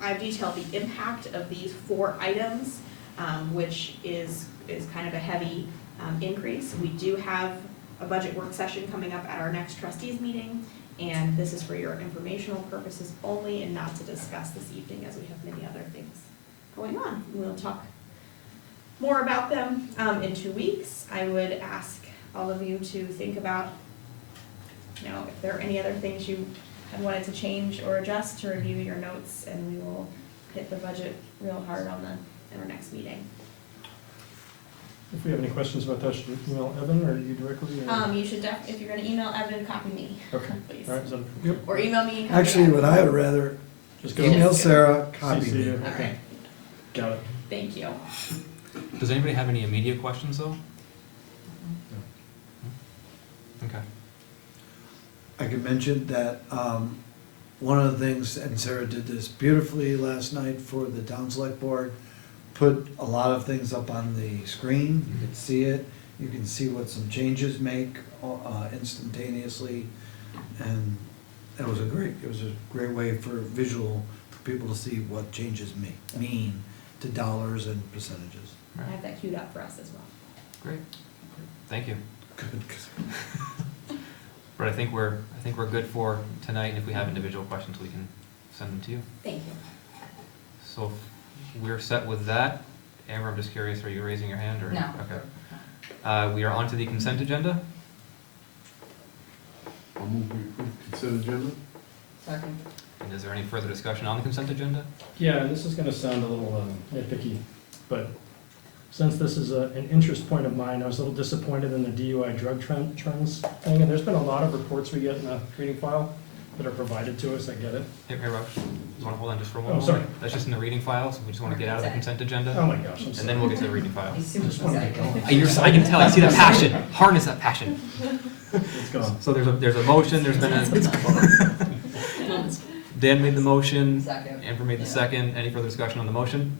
I've detailed the impact of these 4 items, which is kind of a heavy increase. We do have a budget work session coming up at our next trustees meeting, and this is for your informational purposes only and not to discuss this evening, as we have many other things going on. We'll talk more about them in 2 weeks. I would ask all of you to think about, if there are any other things you had wanted to change or adjust, to review your notes, and we will hit the budget real hard in our next meeting. If we have any questions about that, should we email Evan or you directly? Or? You should if you're gonna email Evan, copy me, Okay. please. All right. Is that, Yep. Or email me and copy Actually, Evan. what I would rather, just go. email Sarah, copy CC me. you. All Okay. right, Got it. thank you. Does anybody have any immediate questions though? Okay. I could mention that one of the things, and Sarah did this beautifully last night for the town select board, put a lot of things up on the screen. You can see it. You can see what some changes make instantaneously, and it was a great way for visual, for people to see what changes mean to dollars and percentages. I have that queued up for us as well. Great. Thank you. Good. But I think we're good for tonight. If we have individual questions, we can send them to you. Thank you. So if we're set with that. Amber, I'm just curious, are you raising your hand or? No. Okay. We are on to the consent agenda. I'll move we approve consent agenda. Second. And is there any further discussion on the consent agenda? Yeah, and this is gonna sound a little nitpicky, but since this is an interest point of mine, I was a little disappointed in the DUI drug trends thing, and there's been a lot of reports we get in the reading file that are provided to us, I get it. Hey, Raj, you want to hold on just for one Oh, moment? sorry. That's just in the reading file, so we just want to get out of the consent agenda. Oh my gosh, I'm And sorry. then we'll get to the reading file. He's super Just wanna get excited. going. I can tell, I see that passion, harness that passion. It's gone. So there's a motion, there's been a, Dan made the motion, Second. Amber made the Yeah. second. Any further discussion on the motion?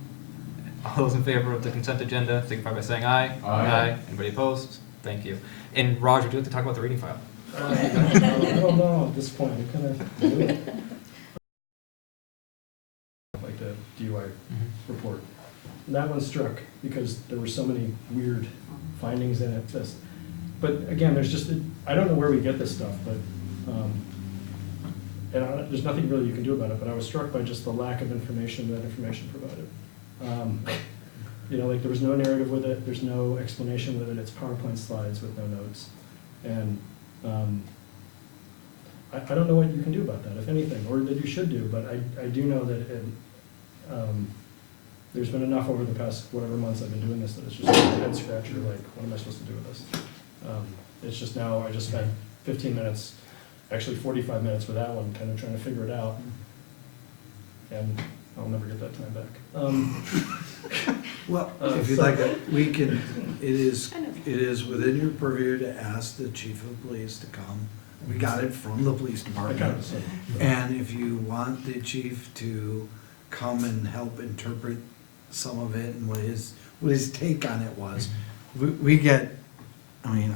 All those in favor of the consent agenda, signify by saying aye. Aye. Anybody opposed? Thank you. And Raj, would you like to talk about the reading file? No, at this point, we kind of do it. Like the DUI report. That one struck because there were so many weird findings in it. But again, there's just, I don't know where we get this stuff, but, there's nothing really you can do about it, but I was struck by just the lack of information that information provided. Like there was no narrative with it, there's no explanation with it, it's PowerPoint slides with no notes. And I don't know what you can do about that, if anything, or that you should do, but I do know that there's been enough over the past whatever months I've been doing this that it's just a head scratcher, like, what am I supposed to do with this? It's just now, I just spent 15 minutes, actually 45 minutes with that one, kind of trying to figure it out. And I'll never get that time back. Well, if you'd like, we can, it is within your purview to ask the chief of police to come. We got it from the police I kind department. of said, And if you want the chief to come and help interpret some of it and what his take on it was, we get, I mean,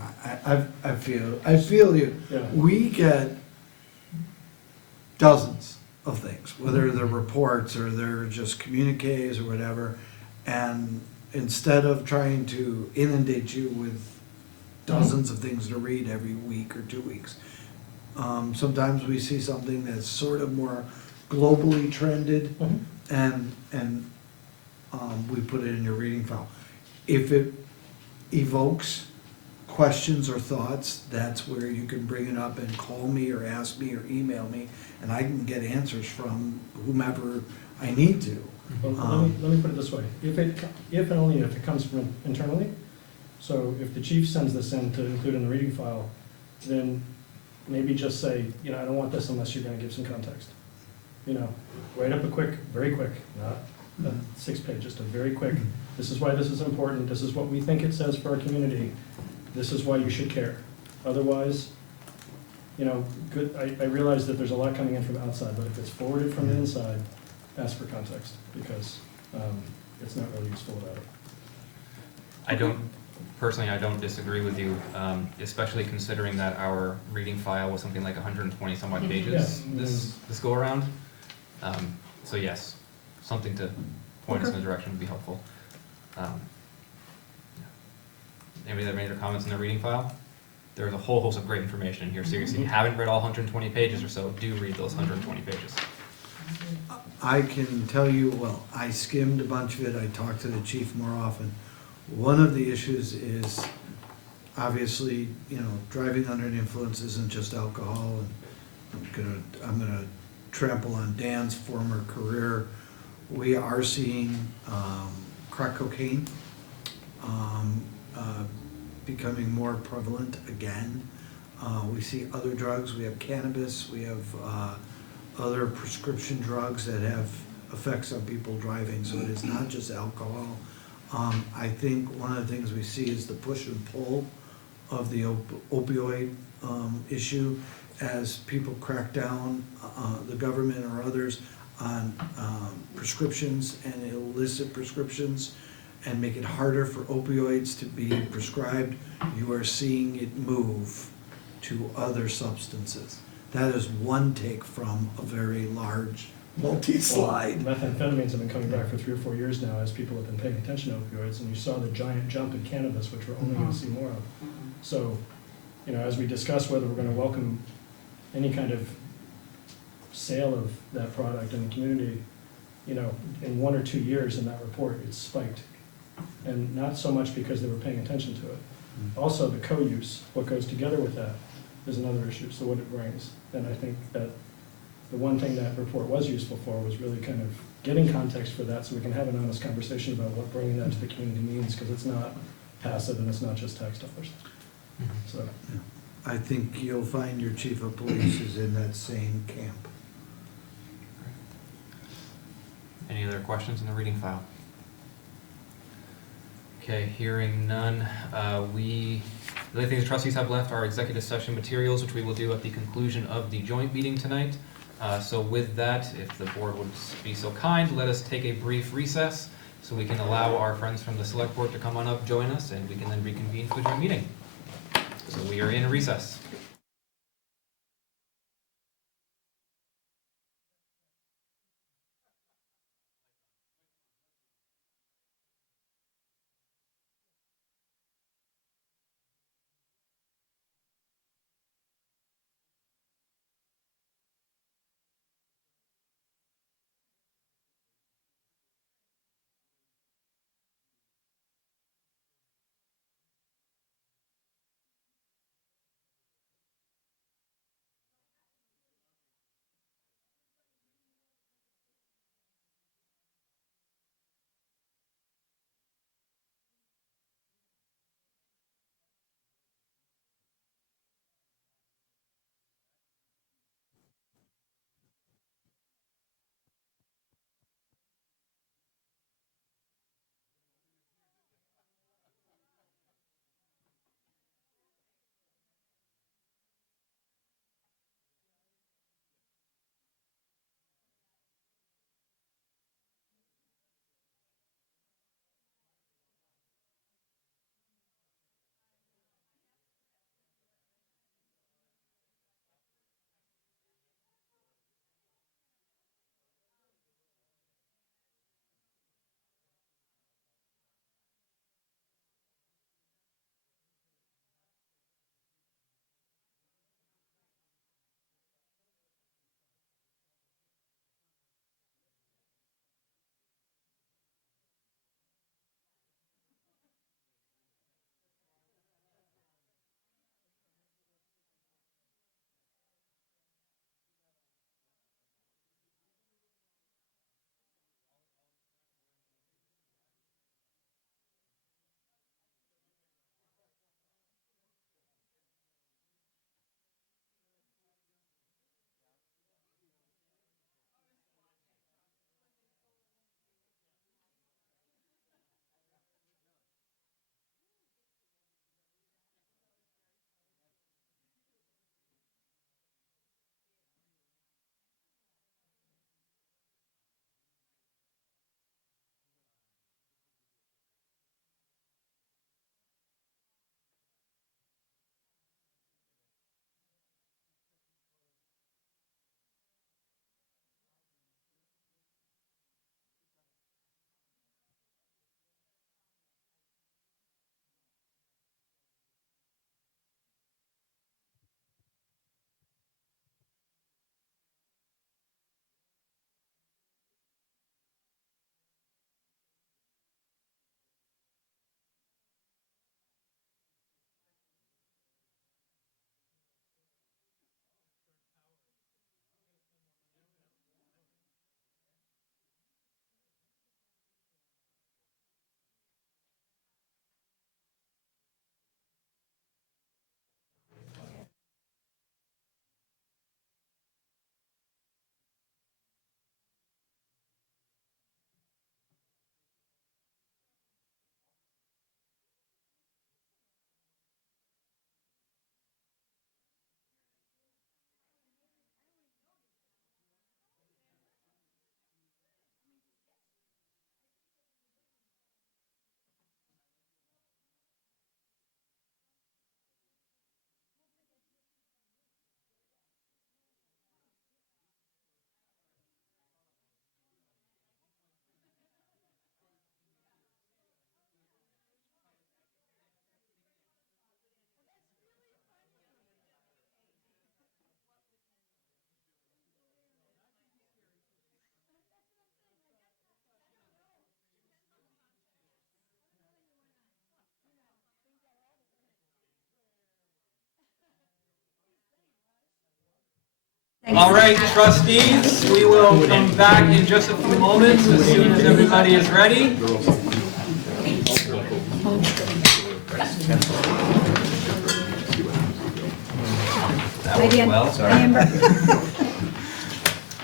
I feel you. Yeah. We get dozens of things, whether they're reports or they're just communiques or whatever. And instead of trying to inundate you with dozens of things to read every week or 2 weeks, sometimes we see something that's sort of more globally trended, and we put it in your reading file. If it evokes questions or thoughts, that's where you can bring it up and call me or ask me or email me, and I can get answers from whomever I need to. Well, let me put it this way, if and only if it comes from internally, so if the chief sends this in to include in the reading file, then maybe just say, I don't want this unless you're gonna give some context. Write up a quick, very quick, not a 6-page, just a very quick, this is why this is important, this is what we think it says for our community, this is why you should care. Otherwise, good, I realize that there's a lot coming in from outside, but if it's forwarded from the inside, ask for context, because it's not really useful without it. Personally, I don't disagree with you, especially considering that our reading file was something like 120 some odd pages Yeah. this go around. So yes, something to point us in the direction would be helpful. Anybody that made their comments in the reading file? There's a whole host of great information in here. Seriously, if you haven't read all 120 pages or so, do read those 120 pages. I can tell you, well, I skimmed a bunch of it, I talked to the chief more often. One of the issues is, obviously, driving under an influence isn't just alcohol, and I'm gonna trample on Dan's former career. We are seeing crack cocaine becoming more prevalent again. We see other drugs, we have cannabis, we have other prescription drugs that have effects on people driving, so it is not just alcohol. I think one of the things we see is the push and pull of the opioid issue as people crack down, the government or others, on prescriptions and illicit prescriptions, and make it harder for opioids to be prescribed. You are seeing it move to other substances. That is one take from a very large multi-slide. Well, methamphetamines have been coming back for 3 or 4 years now as people have been paying attention to opioids, and you saw the giant jump in cannabis, which we're only gonna see more of. So, as we discuss whether we're gonna welcome any kind of sale of that product in the community, in 1 or 2 years in that report, it's spiked. And not so much because they were paying attention to it. Also, the co-use, what goes together with that, is another issue, so what it brings. And I think that the one thing that report was useful for was really kind of getting context for that, so we can have an honest conversation about what bringing that to the community means, because it's not passive and it's not just tax dollars. So, I think you'll find your chief of police is in that same camp. Any other questions in the reading file? Okay, hearing none, the only things trustees have left are executive session materials, which we will do at the conclusion of the joint meeting tonight. So with that, if the board would be so kind, let us take a brief recess so we can allow our friends from the select board to come on up, join us, and we can then reconvene for the joint meeting. So we are in recess. All right, trustees, we will come back in just a few moments as soon as everybody is ready. That went well, sorry.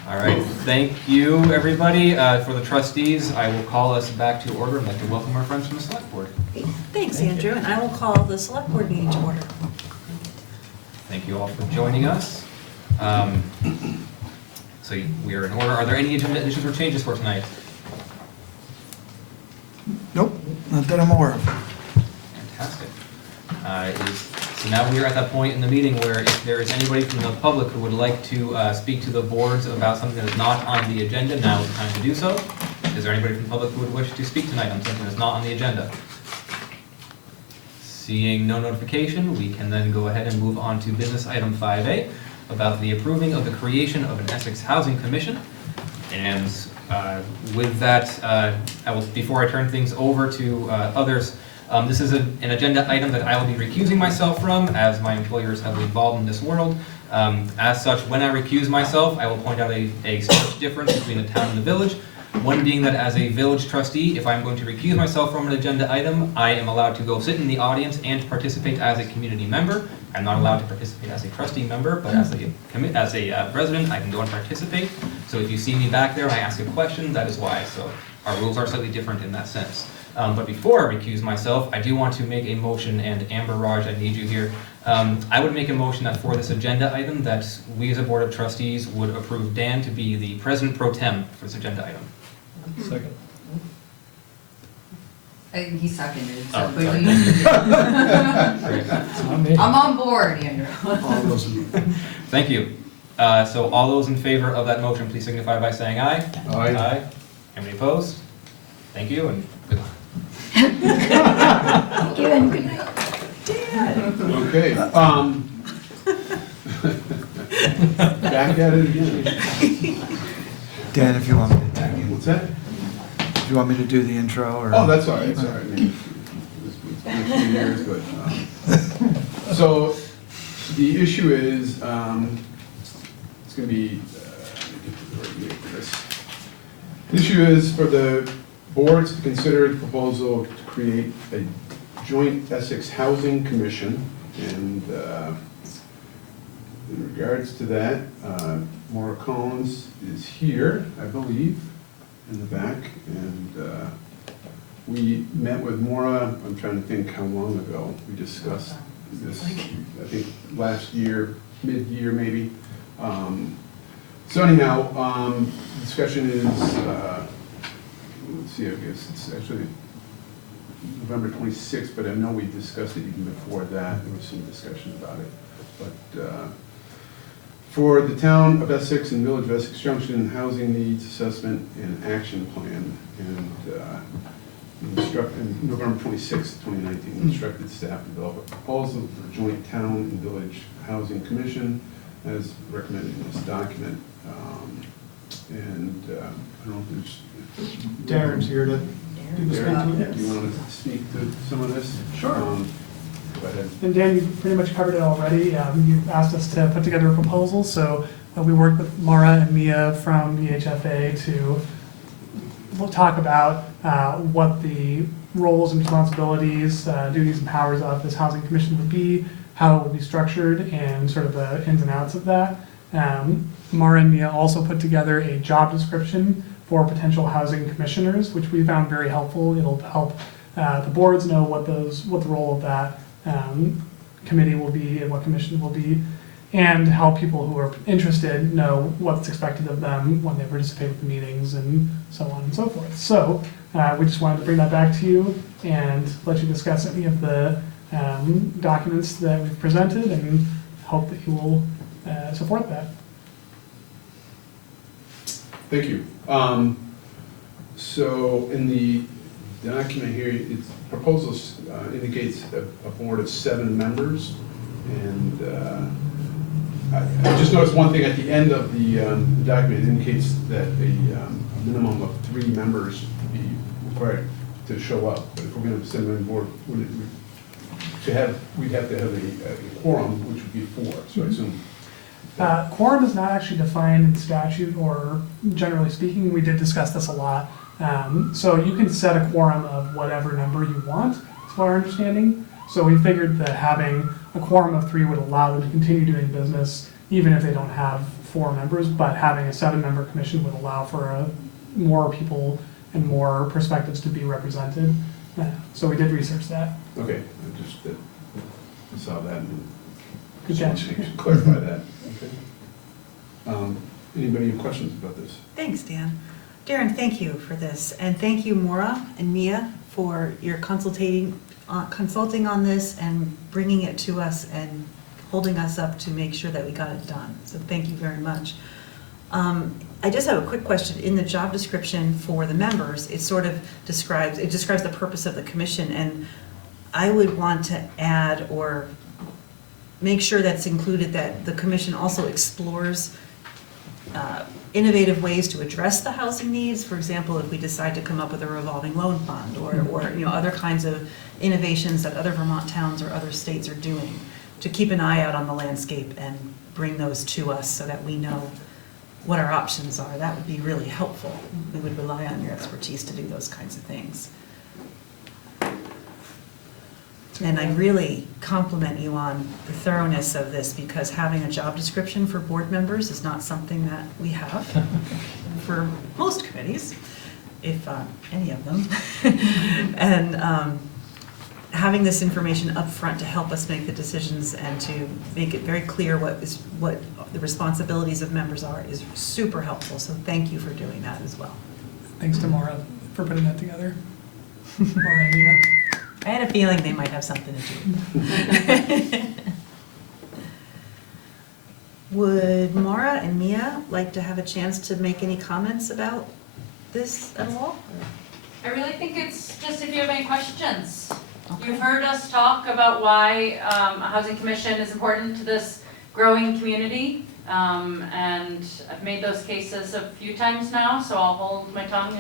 All right, thank you, everybody. For the trustees, I will call us back to order. I'd like to welcome our friends from the Selectboard. Thanks, Andrew, and I will call the select board meeting to order. Thank you all for joining us. So we are in order. Are there any agenda additions or changes for tonight? Nope, not that I'm aware of. Fantastic. So now we are at that point in the meeting where if there is anybody from the public who would like to speak to the boards about something that is not on the agenda, now is the time to do so. Is there anybody from the public who would wish to speak tonight on something that's not on the agenda? Seeing no notification, we can then go ahead and move on to business item 5A about the approving of the creation of an Essex Housing Commission. And with that, before I turn things over to others, this is an agenda item that I will be recusing myself from, as my employers have involved in this world. As such, when I recuse myself, I will point out a stark difference between the town and the village. One being that as a village trustee, if I'm going to recuse myself from an agenda item, I am allowed to go sit in the audience and participate as a community member. I'm not allowed to participate as a trustee member, but as a resident, I can go and participate. So if you see me back there and I ask a question, that is why. So our rules are slightly different in that sense. But before I recuse myself, I do want to make a motion, and Amber, Raj, I need you here. I would make a motion that for this agenda item, that we as a board of trustees would approve Dan to be the president pro tem for this agenda item. Second. He seconded, so, Oh, but sorry. you, I'm on board, Andrew. All those in Thank you. So all those in favor of that motion, please signify by saying aye. Aye. Anybody opposed? Thank you, and good luck. Thank you, and good night. Okay, back at it again. Dan, if you want me to take it. What's that? Do you want me to do the intro, or? Oh, that's all right, it's all right. I mean, it's been a few years, but, so, the issue is, it's gonna be, let me get to this. The issue is for the boards to consider the proposal to create a joint Essex Housing Commission, and, in regards to that, Maura Collins is here, I believe, in the back, and we met with Maura, I'm trying to think how long ago we discussed this, I think last year, mid-year maybe. So anyhow, the discussion is, let's see, I guess it's actually November 26th, but I know we discussed it even before that, there was some discussion about it. But for the town of Essex and Village of Essex Junction, Housing Needs Assessment and Action Plan, and in November 26th, 2019, instructed staff to develop a proposal for a joint town and village housing commission as recommended in this document. And I don't know if there's... Darren's here to do the Darren, speaking. do you want to speak to some of this? Sure. Go ahead. And Dan, you pretty much covered it already. You asked us to put together a proposal, so we worked with Mara and Mia from the HFA to talk about what the roles and responsibilities, duties and powers of this housing commission would be, how it would be structured, and sort of the ins and outs of that. Mara and Mia also put together a job description for potential housing commissioners, which we found very helpful. It'll help the boards know what the role of that committee will be and what commission will be, and help people who are interested know what's expected of them when they participate with the meetings and so on and so forth. So we just wanted to bring that back to you and let you discuss any of the documents that we've presented, and hope that you will support that. Thank you. So in the document here, its proposals indicates a board of 7 members, and I just noticed one thing at the end of the document. It indicates that a minimum of 3 members be required to show up. But if we're going to send them on board, we'd have to have a quorum, which would be 4. So I assume Quorum is not actually defined in statute, or generally speaking, we did discuss this a lot. So you can set a quorum of whatever number you want, is our understanding. So we figured that having a quorum of 3 would allow them to continue doing business, even if they don't have 4 members, but having a 7-member commission would allow for more people and more perspectives to be represented. So we did research that. Okay, I just saw that and Good just catch. wanted to clarify that. Okay. Anybody have questions about this? Thanks, Dan. Darren, thank you for this, and thank you, Maura and Mia, for your consulting on this and bringing it to us and holding us up to make sure that we got it done. So thank you very much. I just have a quick question. In the job description for the members, it sort of describes the purpose of the commission, and I would want to add or make sure that's included that the commission also explores innovative ways to address the housing needs. For example, if we decide to come up with a revolving loan fund or other kinds of innovations that other Vermont towns or other states are doing, to keep an eye out on the landscape and bring those to us so that we know what our options are. That would be really helpful. We would rely on your expertise to do those kinds of things. And I really compliment you on the thoroughness of this, because having a job description for board members is not something that we have for most committees, if any of them. And having this information up front to help us make the decisions and to make it very clear what the responsibilities of members are is super helpful. So thank you for doing that as well. Thanks to Maura for putting that together. Maura and Mia. I had a feeling they might have something to do. Would Maura and Mia like to have a chance to make any comments about this at all? I really think it's just if you have any questions. Okay. You've heard us talk about why a housing commission is important to this growing community, and I've made those cases a few times now, so I'll hold my tongue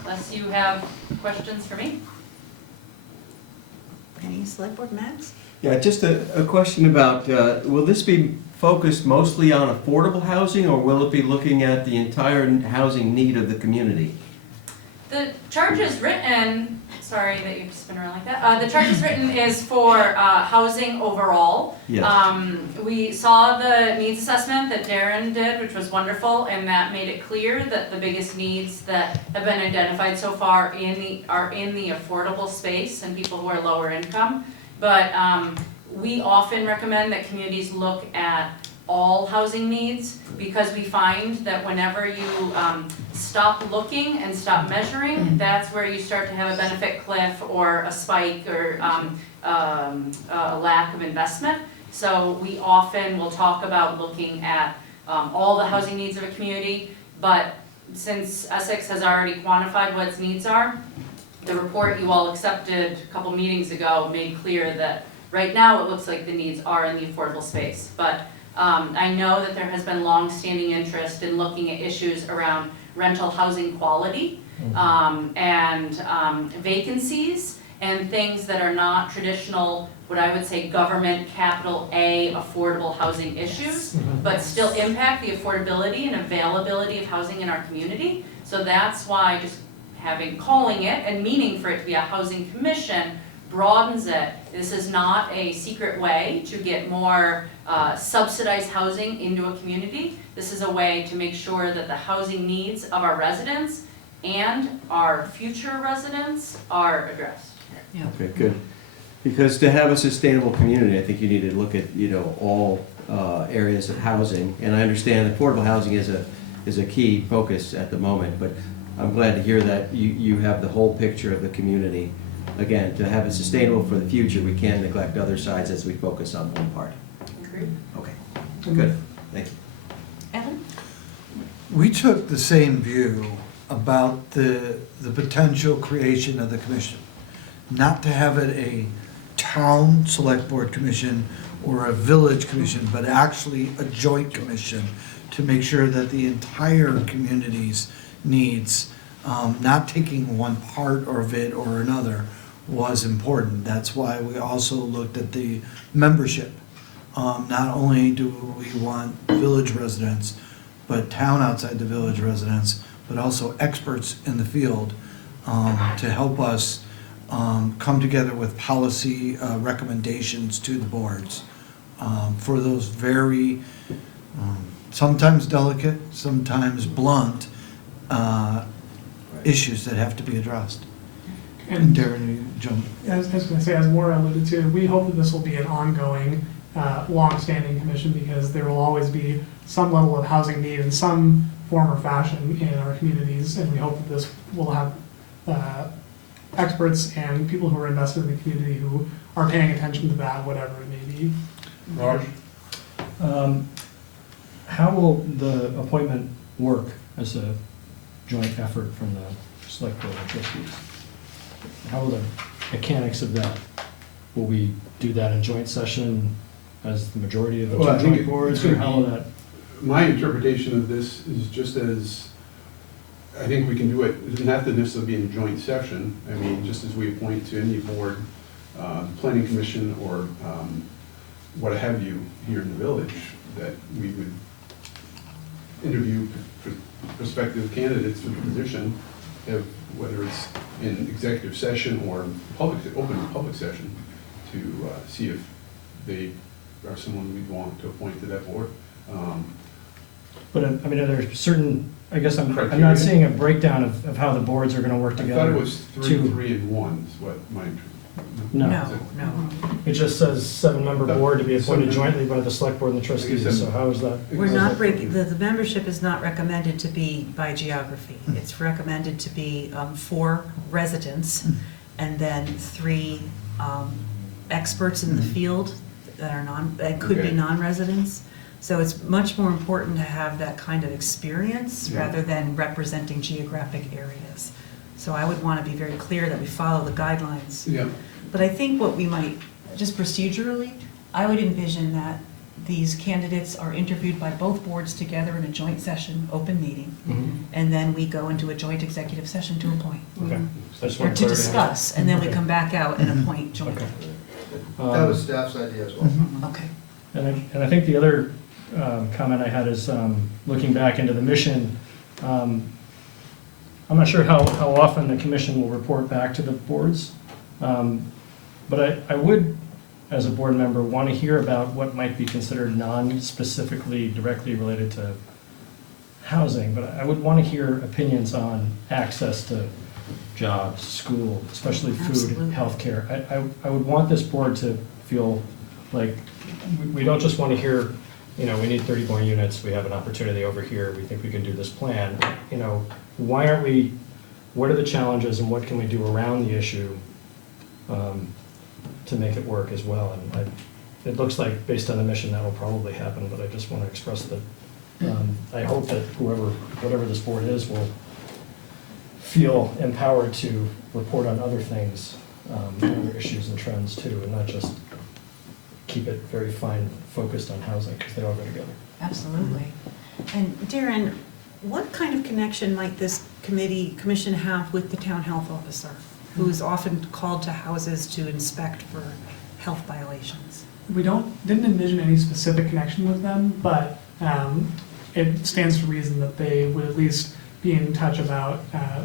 unless you have questions for me. Any select board, Max? Yeah, just a question about, will this be focused mostly on affordable housing, or will it be looking at the entire housing need of the community? The charge is written, sorry that you spin around like that. The charge is written is for housing overall. Yes. We saw the needs assessment that Darren did, which was wonderful, and that made it clear that the biggest needs that have been identified so far are in the affordable space and people who are lower income. But we often recommend that communities look at all housing needs, because we find that whenever you stop looking and stop measuring, that's where you start to have a benefit cliff or a spike or a lack of investment. So we often will talk about looking at all the housing needs of a community, but since Essex has already quantified what its needs are, the report you all accepted a couple meetings ago made clear that right now it looks like the needs are in the affordable space. But I know that there has been long-standing interest in looking at issues around rental housing quality and vacancies and things that are not traditional, what I would say government capital A affordable housing issues, but still impact the affordability and availability of housing in our community. So that's why just calling it and meaning for it to be a housing commission broadens it. This is not a secret way to get more subsidized housing into a community. This is a way to make sure that the housing needs of our residents and our future residents are addressed. Yeah. Okay, good. Because to have a sustainable community, I think you need to look at, all areas of housing. And I understand affordable housing is a key focus at the moment, but I'm glad to hear that you have the whole picture of the community. Again, to have it sustainable for the future, we can't neglect other sides as we focus on one part. Agreed. Okay, good, thank you. Evan? We took the same view about the potential creation of the commission. Not to have it a town select board commission or a village commission, but actually a joint commission to make sure that the entire community's needs, not taking one part of it or another, was important. That's why we also looked at the membership not only do we want village residents, but town outside the village residents, but also experts in the field to help us come together with policy recommendations to the boards for those very sometimes delicate, sometimes blunt issues that have to be addressed. And Darren, you jump. As I was going to say, as Maura alluded to, we hope that this will be an ongoing, long-standing commission because there will always be some level of housing need in some form or fashion in our communities, and we hope that this will have experts and people who are invested in the community who are paying attention to that, whatever it may be. Raj? How will the appointment work as a joint effort from the select board and trustees? How will the mechanics of that, will we do that in joint session as the majority of the Well, I two think joint boards, it's or gonna how will be- that? My interpretation of this is just as, I think we can do it, it doesn't have to necessarily be in a joint session. I mean, just as we appoint to any board, planning commission or what have you here in the village, that we would interview prospective candidates for the position, whether it's in executive session or open public session, to see if they are someone we'd want to appoint to that board. But I mean, are there certain, I guess I'm Criteria? not seeing a breakdown of how the boards are gonna work I together. thought it was to- 3, and 1 is what my. No. No, Is it- no. It just says 7-member board to be appointed Seven. jointly by the select board and the trustees, seven. so how is that? We're not breaking, the membership is not recommended to be by geography. It's recommended to be 4 residents and then 3 experts in the field that are that could be Okay. non-residents. So it's much more important to have that kind of experience Yeah. rather than representing geographic areas. So I would want to be very clear that we follow the guidelines. Yeah. But I think what we might, just procedurally, I would envision that these candidates are interviewed by both boards together in a joint session, open meeting, and then we go into a joint executive session to appoint. Okay. So I just Or want to clarity on that. discuss, and then we Okay. come back out and appoint jointly. Okay. That was staff's idea as well. Okay. And I think the other comment I had is, looking back into the mission, I'm not sure how often the commission will report back to the boards, but I would, as a board member, want to hear about what might be considered non-specifically directly related to housing, but I would want to hear opinions on access to jobs, school, especially food, Absolutely. healthcare. I would want this board to feel like we don't just want to hear, you know, we need 30 more units, we have an opportunity over here, we think we can do this plan. You know, why aren't we, what are the challenges and what can we do around the issue to make it work as well? And it looks like, based on the mission, that will probably happen, but I just want to express that I hope that whatever this board is, will feel empowered to report on other things, other issues and trends too, and not just keep it very fine focused on housing, because they all go together. Absolutely. And Darren, what kind of connection might this commission have with the town health officer, who is often called to houses to inspect for health violations? We didn't envision any specific connection with them, but it stands to reason that they would at least be in touch about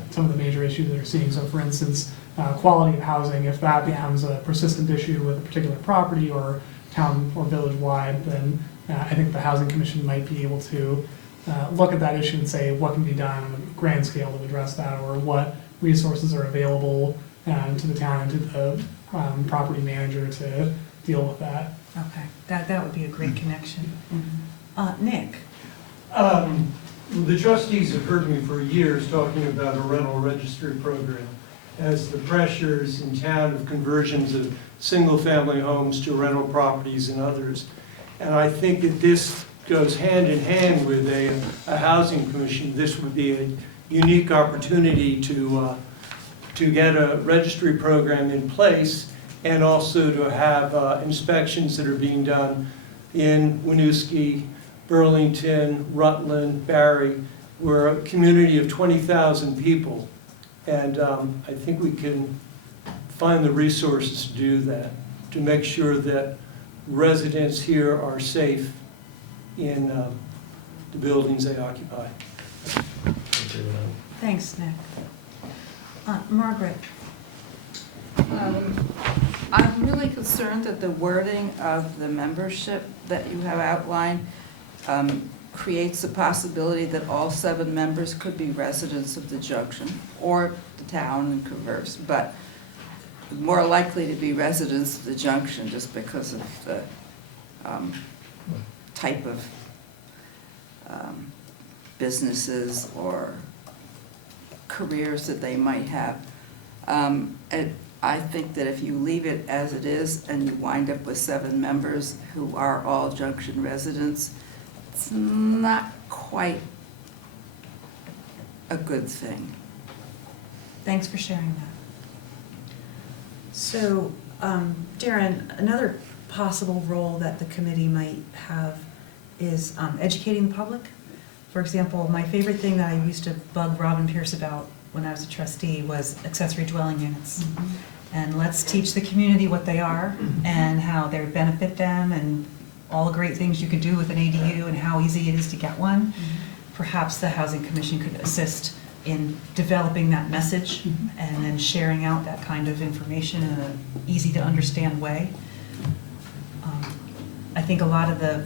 some of the major issues that they're seeing. So for instance, quality of housing, if that becomes a persistent issue with a particular property or town or village-wide, then I think the Housing Commission might be able to look at that issue and say what can be done on a grand scale to address that, or what resources are available to the town and to the property manager to deal with that. Okay, that would be a great connection. Nick? The trustees have heard me for years talking about a rental registry program as the pressures in town of conversions of single-family homes to rental properties and others. And I think that this goes hand in hand with a housing commission. This would be a unique opportunity to get a registry program in place, and also to have inspections that are being done in Winooski, Burlington, Rutland, Barry. We're a community of 20,000 people, and I think we can find the resources to do that, to make sure that residents here are safe in the buildings they occupy. Thanks, Nick. Margaret? I'm really concerned that the wording of the membership that you have outlined creates the possibility that all 7 members could be residents of the Junction or the town and converse, but more likely to be residents of the Junction just because of the type of businesses or careers that they might have. And I think that if you leave it as it is and you wind up with 7 members who are all Junction residents, it's not quite a good thing. Thanks for sharing that. So, Darren, another possible role that the committee might have is educating the public. For example, my favorite thing that I used to bug Robin Pierce about when I was a trustee was accessory dwelling units. And let's teach the community what they are and how they benefit them and all the great things you could do with an ADU and how easy it is to get one. Perhaps the Housing Commission could assist in developing that message and then sharing out that kind of information in an easy to understand way. I think a lot of the,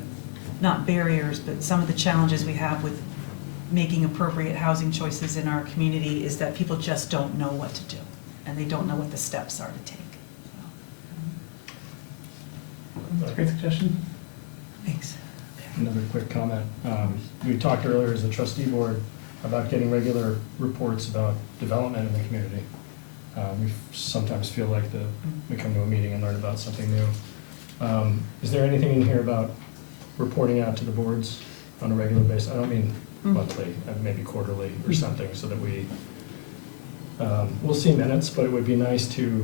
not barriers, but some of the challenges we have with making appropriate housing choices in our community is that people just don't know what to do and they don't know what the steps are to take. That's a great suggestion. Thanks. Another quick comment. We talked earlier as the trustee board about getting regular reports about development in the community. We sometimes feel like we come to a meeting and learn about something new. Is there anything in here about reporting out to the boards on a regular basis? I don't mean monthly, maybe quarterly or something, so that we'll see minutes, but it would be nice to,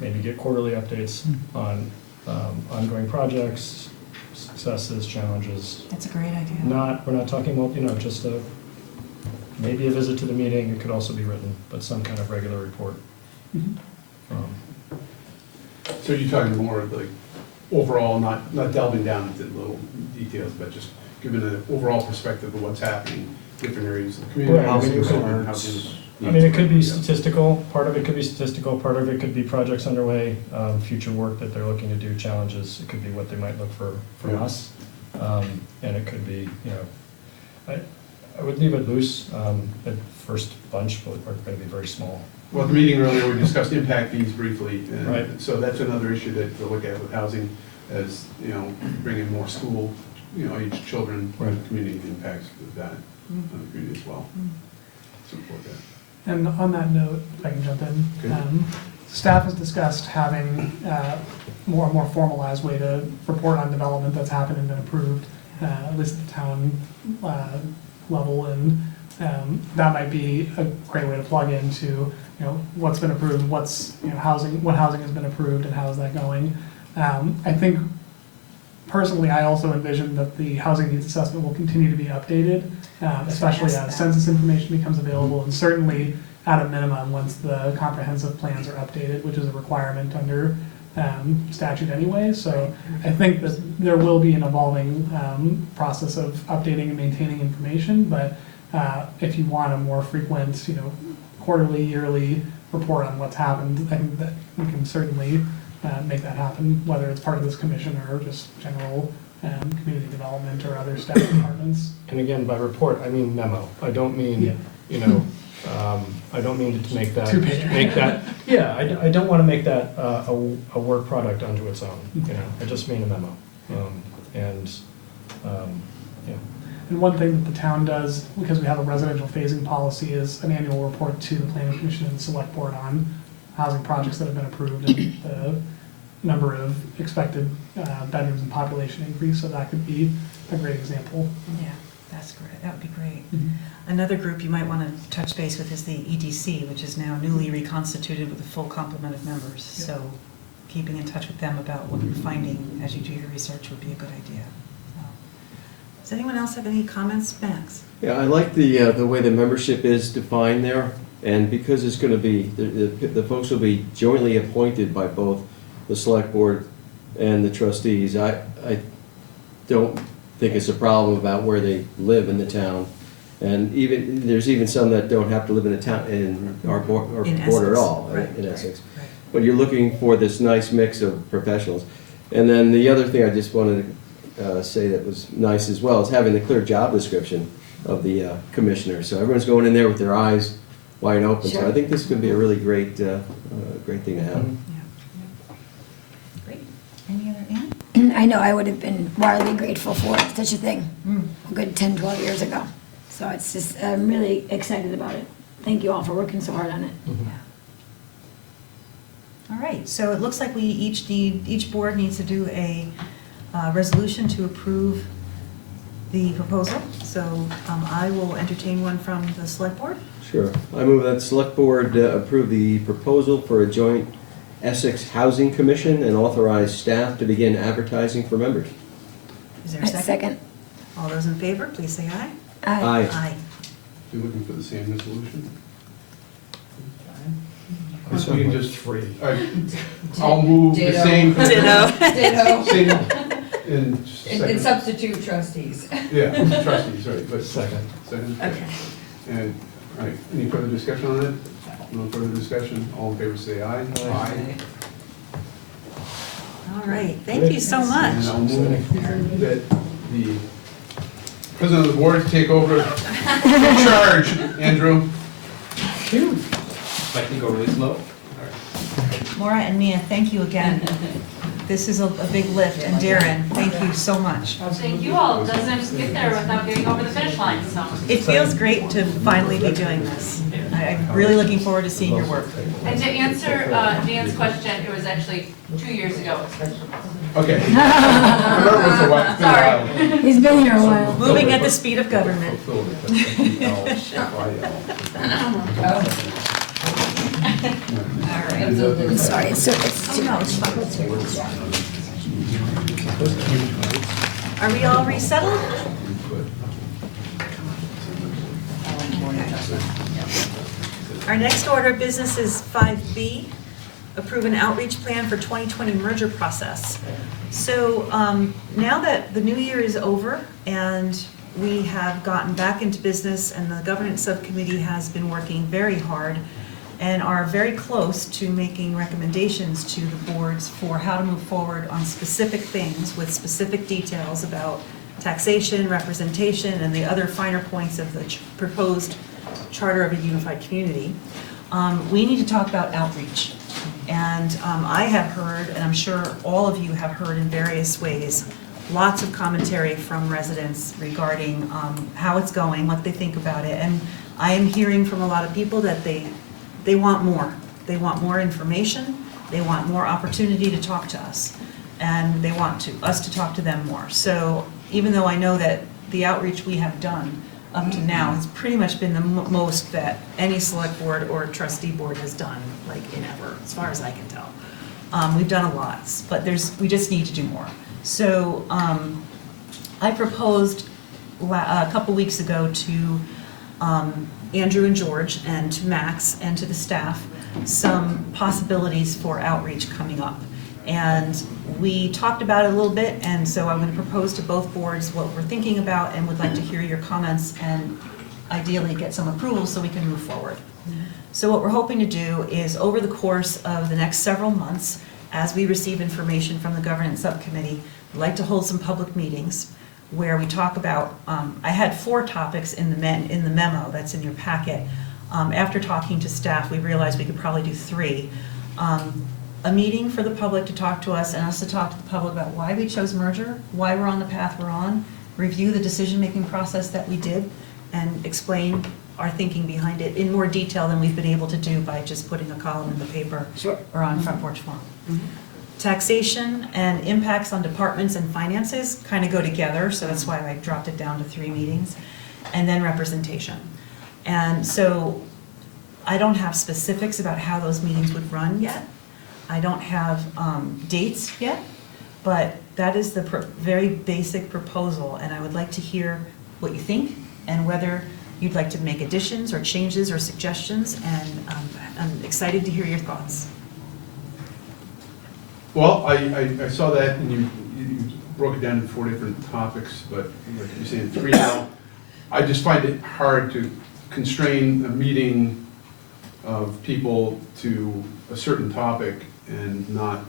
maybe get quarterly updates on ongoing projects, successes, challenges. That's a great idea. We're not talking about, just maybe a visit to the meeting. It could also be written, but some kind of regular report. So you're talking more of like overall, not delving down into little details, but just giving an overall perspective of what's happening, different areas of the community. Right. It could be statistical, part of it could be statistical, part of it could be projects underway, future work that they're looking to do, challenges, it could be what they might look for from us. And it could be, I would leave it loose. The first bunch are going to be very small. Well, at the meeting earlier, we discussed impact fees briefly. And right. So that's another issue that to look at with housing as, bringing more school, age children, right. Community impacts with that on the community as well. Support that. And on that note, if I can jump in, Okay. Staff has discussed having a more formalized way to report on development that's happened and been approved, at least at the town level, and that might be a great way to plug into what's been approved, what housing has been approved, and how is that going. I think personally, I also envision that the housing needs assessment will continue to be updated, especially as census information becomes available, and certainly at a minimum once the comprehensive plans are updated, which is a requirement under statute anyway. So I think that there will be an evolving process of updating and maintaining information, but if you want a more frequent, quarterly, yearly report on what's happened, I think that we can certainly make that happen, whether it's part of this commission or just general community development or other staff departments. And again, by report, I mean memo. I don't mean, I don't mean to make that, I don't want to make that a work product unto its own, I just mean a memo. And one thing that the town does, because we have a residential phasing policy, is an annual report to the planning commission and select board on housing projects that have been approved and the number of expected bedrooms and population increase, so that could be a great example. Yeah, that's great, that would be great. Another group you might want to touch base with is the EDC, which is now newly reconstituted with a full complement of members. So keeping in touch with them about what you're finding as you do your research would be a good idea. Does anyone else have any comments? Max? Yeah, I like the way the membership is defined there, and because it's going to be, the folks will be jointly appointed by both the select board and the trustees. I don't think it's a problem about where they live in the town. And even, there's even some that don't have to live in the town, in our border In at Essex. all, Right, in right, Essex. right. But you're looking for this nice mix of professionals. And then the other thing I just wanted to say that was nice as well is having the clear job description of the commissioner. So everyone's going in there with their eyes wide open. So I think this could be a really great, great thing to have. Yeah. Great. Any other, Ann? I know I would have been wildly grateful for such a thing a good 10, 12 years ago. So it's just, I'm really excited about it. Thank you all for working so hard on it. All right, so it looks like we each board needs to do a resolution to approve the proposal. So I will entertain one from the select board. Sure. I move that select board approve the proposal for a joint Essex Housing Commission and authorize staff to begin advertising for members. Is there a second? Second. All those in favor, please say aye. Aye. Aye. You looking for the same resolution? So We can just, I'll move the Ditto. same. Ditto. Same, in And second. substitute trustees. Yeah, trustees, right, but. Second. Second? Okay. And, all right, any further discussion on it? No further discussion, all in favor say aye. Aye. All right, thank you so much. And I'll move that the president of the board take over charge, Andrew. If I can go really slow. Maura and Mia, thank you again. This is a big lift, and Darren, thank you so much. Thank you all. It doesn't get there without getting over the finish line, so. It feels great to finally be doing this. I'm really looking forward to seeing your work. And to answer Dan's question, it was actually 2 years ago. Okay. Remember, it's a while. It's been a while. Sorry. He's been here a while. Moving at the speed of government. I'm sorry, it's too much. Are we all resettled? Our next order of business is 5B, approve an outreach plan for 2020 merger process. So now that the new year is over and we have gotten back into business and the governance subcommittee has been working very hard and are very close to making recommendations to the boards for how to move forward on specific things with specific details about taxation, representation, and the other finer points of the proposed charter of a unified community. We need to talk about outreach. And I have heard, and I'm sure all of you have heard in various ways, lots of commentary from residents regarding how it's going, what they think about it. And I am hearing from a lot of people that they want more. They want more information, they want more opportunity to talk to us, and they want us to talk to them more. So even though I know that the outreach we have done up to now has pretty much been the most that any select board or trustee board has done, like in ever, as far as I can tell. We've done a lot, but we just need to do more. So I proposed a couple weeks ago to Andrew and George and to Max and to the staff some possibilities for outreach coming up. And we talked about it a little bit, and so I'm going to propose to both boards what we're thinking about and would like to hear your comments and ideally get some approval so we can move forward. So what we're hoping to do is over the course of the next several months, as we receive information from the governance subcommittee, we'd like to hold some public meetings where we talk about, I had 4 topics in the memo that's in your packet. After talking to staff, we realized we could probably do 3. A meeting for the public to talk to us and us to talk to the public about why we chose merger, why we're on the path we're on, review the decision-making process that we did, and explain our thinking behind it in more detail than we've been able to do by just putting a column in the paper or on Front Porch Forum. Taxation and impacts on departments and finances kind of go together, so that's why I dropped it down to 3 meetings, and then representation. And so I don't have specifics about how those meetings would run yet. I don't have dates yet, but that is the very basic proposal, and I would like to hear what you think and whether you'd like to make additions or changes or suggestions, and I'm excited to hear your thoughts. Well, I saw that, and you broke it down into 4 different topics, but like you're saying 3 now. I just find it hard to constrain a meeting of people to a certain topic and not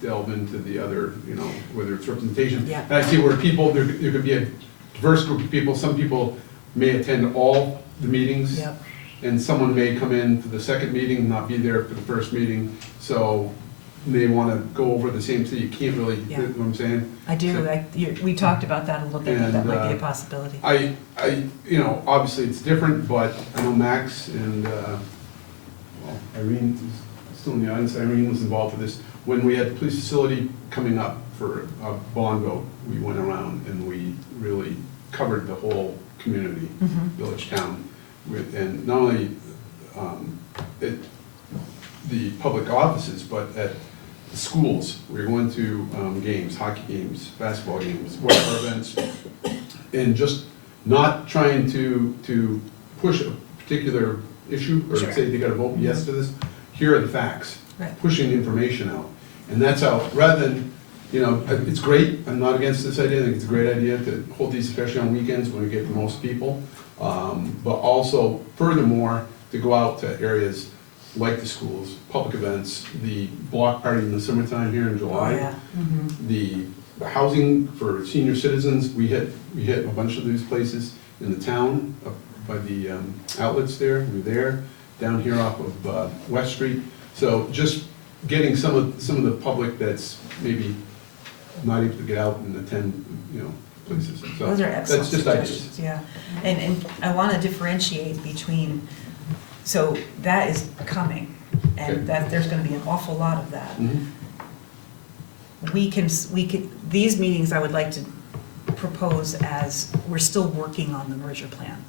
delve into the other, you know, whether it's representation. Yeah. And I see where people, there could be a diverse group of people. Some people may attend all the meetings. Yep. And someone may come in for the second meeting, not be there for the first meeting, so they want to go over the same thing. You can't really, you know what I'm saying? I do, we talked about that a little bit, but that And, might be a possibility. You know, obviously it's different, but I know Max and, well, Irene is still in the audience. Irene was involved with this. When we had the police facility coming up for a bond vote, we went around and we really covered the whole community, village, town. And not only at the public offices, but at the schools. We were going to games, hockey games, basketball games, whatever events, and just not trying to push a particular issue or Sure. say they gotta vote yes to this. Here are the facts. Right. Pushing information out. And that's how, rather than, you know, it's great, I'm not against this idea, I think it's a great idea to hold these, especially on weekends when we get the most people. But also, furthermore, to go out to areas like the schools, public events, the block party in the summertime here in July. Oh, yeah. The housing for senior citizens, we hit a bunch of these places in the town, up by the outlets there, we were there, down here off of West Street. So just getting some of the public that's maybe not able to get out and attend, you know, places. So Those are excellent that's just ideas. suggestions, yeah. And I want to differentiate between, so that is coming, Okay. and that, there's going to be an awful lot of that. Mhm. We can, these meetings I would like to propose as, we're still working on the merger plan.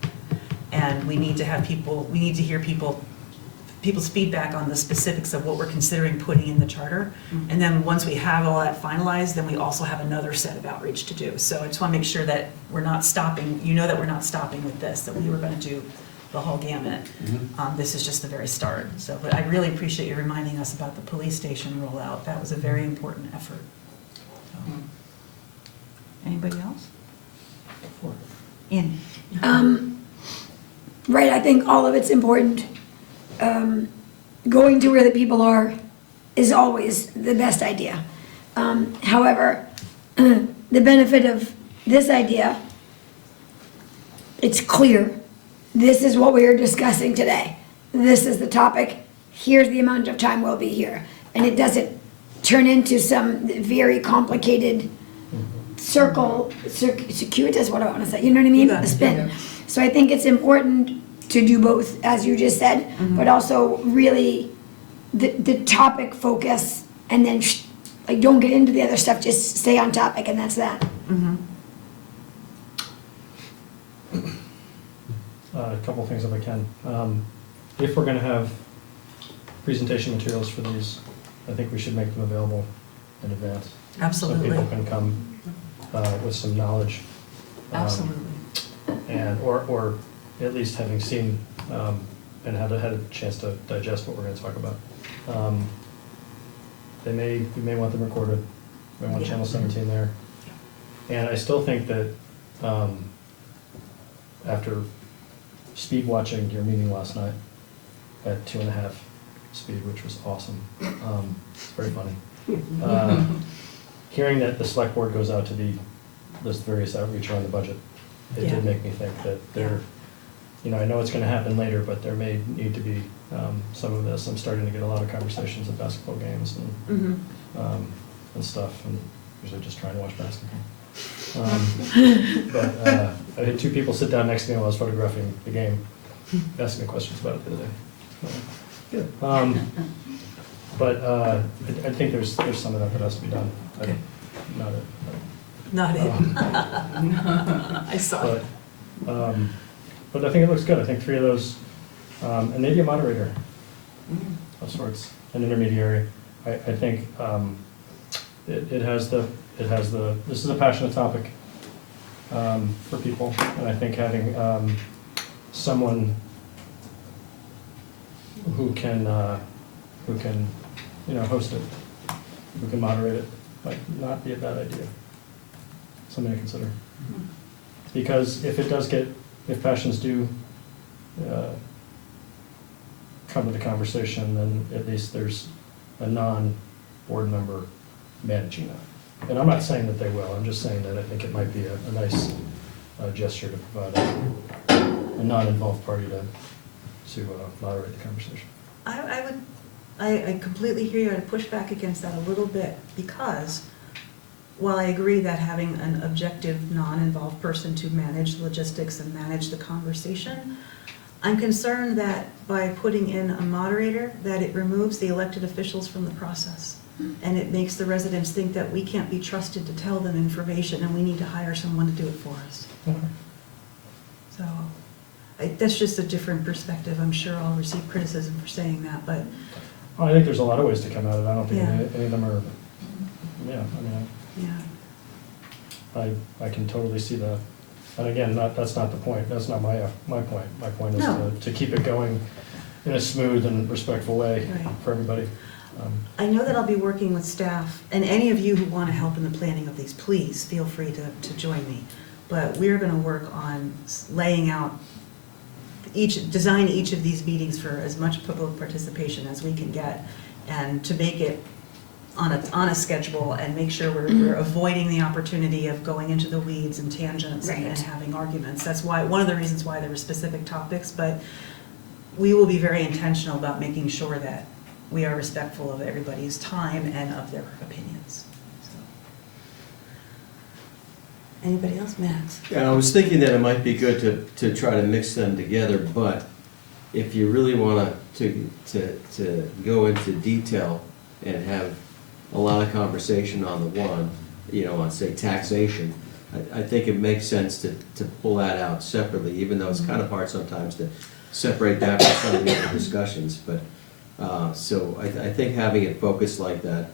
And we need to have people, we need to hear people's feedback on the specifics of what we're considering putting in the charter. And then once we have all that finalized, then we also have another set of outreach to do. So I just want to make sure that we're not stopping, you know that we're not stopping with this, that we were going to do the whole gamut. This is just the very start. So, but I really appreciate you reminding us about the police station rollout. That was a very important effort. So. Anybody else? Annie? Right, I think all of it's important. Going to where the people are is always the best idea. However, the benefit of this idea, it's clear. This is what we are discussing today. This is the topic. Here's the amount of time we'll be here. And it doesn't turn into some very complicated circuitous, what do I want to say? You know what I mean? You got it. A spin. So I think it's important to do both, as you just said, but also really the topic focus, and then like don't get into the other stuff, just stay on topic, and that's that. A couple of things if I can. If we're gonna have presentation materials for these, I think we should make them available in advance. Absolutely. So people can come with some knowledge. Absolutely. And, or at least having seen and had a chance to digest what we're gonna talk about. You may want them recorded, you may want Yeah. channel 17 there. And I still think that after speed watching your meeting last night at 2.5 speed, which was awesome, it's very funny. Hearing that the select board goes out to this various outreach around the budget, it Yeah. did make me think that there, you know, I know it's gonna happen later, but there may need to be some of this. I'm starting to get a lot of conversations at basketball games and stuff, and usually just trying to watch basketball. But I had 2 people sit down next to me while I was photographing the game, asking me questions about it the other day. But I think there's some of that has to be done. Okay. Not it. Not it. I saw it. But I think it looks good. I think 3 of those, and maybe a moderator of sorts, an intermediary. I think it has the, this is a passionate topic for people, and I think having someone who can, you know, host it who can moderate it, might not be a bad idea. Something to consider. Because if passions do come to the conversation, then at least there's a non-board member managing that. And I'm not saying that they will, I'm just saying that I think it might be a nice gesture to provide a non-involved party to moderate the conversation. I completely hear you. I'd push back against that a little bit, because while I agree that having an objective, non-involved person to manage logistics and manage the conversation, I'm concerned that by putting in a moderator, that it removes the elected officials from the process. And it makes the residents think that we can't be trusted to tell them information and we need to hire someone to do it for us. Okay. So, that's just a different perspective. I'm sure I'll receive criticism for saying that, but Well, I think there's a lot of ways to come at it. I don't think Yeah. any of them are, yeah, yeah. I can totally see that. And again, that's not the point. That's not my point. My point is No. to keep it going in a smooth and respectful way Right. for everybody. I know that I'll be working with staff, and any of you who want to help in the planning of these, please feel free to join me. But we're going to work on laying out design each of these meetings for as much public participation as we can get, and to make it on a schedule and make sure we're avoiding the opportunity of going into the weeds and tangents and Right. having arguments. That's why, one of the reasons why there were specific topics, but we will be very intentional about making sure that we are respectful of everybody's time and of their opinions. So. Anybody else? Max? Yeah, I was thinking that it might be good to try to mix them together, but if you really want to go into detail and have a lot of conversation on the one, on say taxation, I think it makes sense to pull that out separately, even though it's kind of hard sometimes to separate that from some of the other discussions, but, so I think having it focused like that,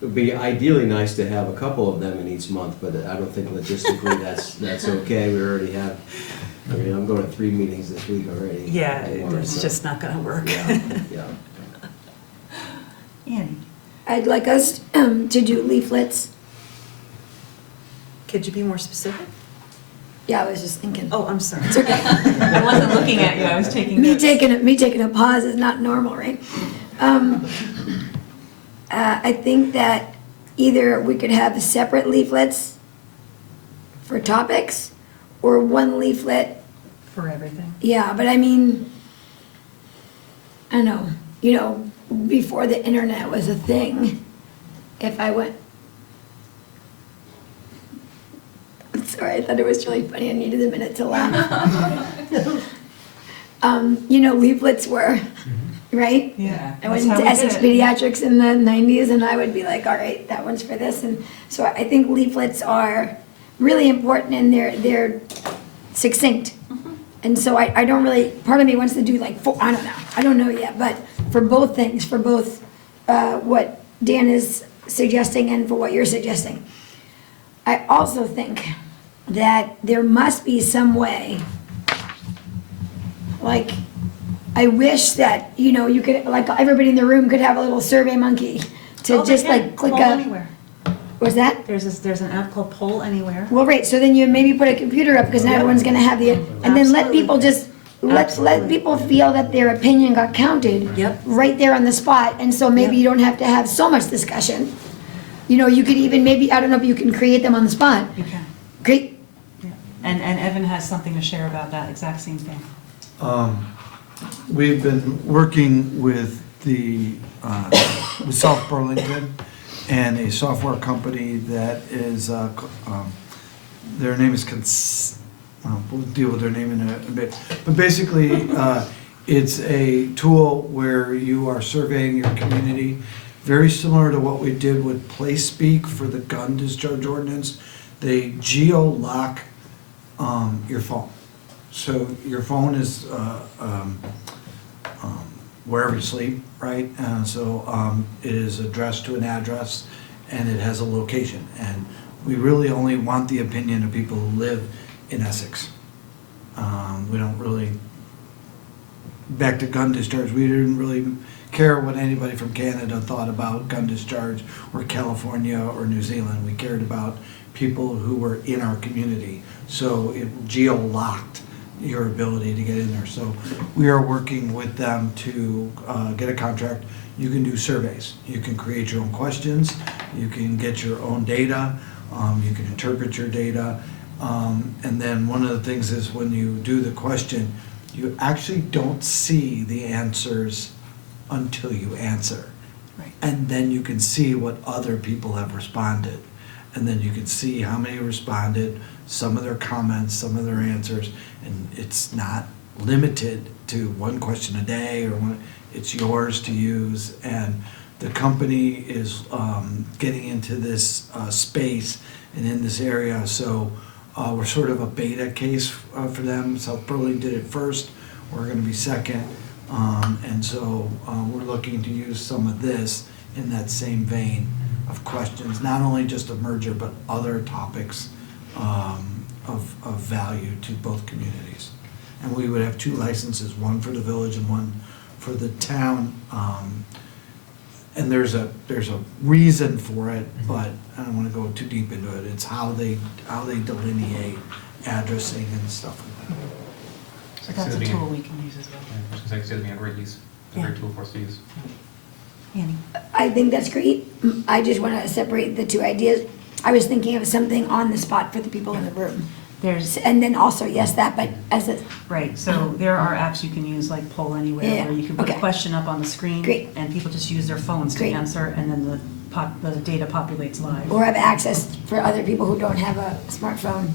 it would be ideally nice to have a couple of them in each month, but I don't think logistically that's okay. We already have, I'm going to 3 meetings this week already. Yeah, it's just not gonna work. Yeah. Annie, I'd like us to do leaflets. could you be more specific? Yeah, I was just thinking. Oh, I'm sorry. It's okay. I wasn't looking at you, I was taking Me notes. taking a pause is not normal, right? I think that either we could have separate leaflets for topics, or one leaflet. For everything. Yeah, but I mean, I don't know, before the internet was a thing, if I went, I'm sorry, I thought it was really funny, I needed a minute to laugh. Leaflets were, right? Yeah. I went into Essex Pediatrics in the 90s, and I would be like, all right, that one's for this. And so I think leaflets are really important, and they're succinct. And so I don't really, part of me wants to do like 4, I don't know yet, but for both things, for both what Dan is suggesting and for what you're suggesting. I also think that there must be some way, like, I wish that, you could, like, everybody in the room could have a little Survey Monkey to just like click Poll a, Anywhere. what's that? There's an app called Poll Anywhere. Well, right, so then you maybe put a computer up, because now everyone's gonna have the, and then let people just, let people feel that their opinion got counted. Yep. Right there on the spot, and so maybe you don't have to have so much discussion. You could even maybe, I don't know if you can create them on the spot. You can. Great, Yeah. And Evan has something to share about that exact same thing. We've been working with with South Burlington and a software company that is, their name is we'll deal with their name in a bit. But basically, it's a tool where you are surveying your community, very similar to what we did with PlaySpeak for the gun discharge ordinance. They geo-lock your phone. So your phone is wherever you sleep, right? So it is addressed to an address, and it has a location. And we really only want the opinion of people who live in Essex. We don't really, back to gun discharge, we didn't really care what anybody from Canada thought about gun discharge, or California or New Zealand. We cared about people who were in our community. So it geo-locked your ability to get in there. So we are working with them to get a contract. You can do surveys. You can create your own questions. You can get your own data. You can interpret your data. And then one of the things is when you do the question, you actually don't see the answers until you answer. Right. And then you can see what other people have responded. And then you can see how many responded, some of their comments, some of their answers. And it's not limited to one question a day, or one, it's yours to use. And the company is getting into this space and in this area. So we're sort of a beta case for them. South Burlington did it first. We're going to be second. And so we're looking to use some of this in that same vein of questions, not only just a merger, but other topics of value to both communities. And we would have 2 licenses, one for the village and one for the town. And there's a reason for it, but I don't want to go too deep into it. It's how they delineate addressing and stuff like that. So that's a tool we can use as well. I was gonna say, it's gonna be a great use, a great tool for us to use. Annie? I think that's great. I just want to separate the 2 ideas. I was thinking of something on the spot for the people in the room. There's, And then also, yes, that, but as a, right, so there are apps you can use like Poll Anywhere, Yeah, where you can put a okay. question up on the screen. Great. And people just use their phones to Great. answer, and then the data populates live. or have access for other people who don't have a smartphone.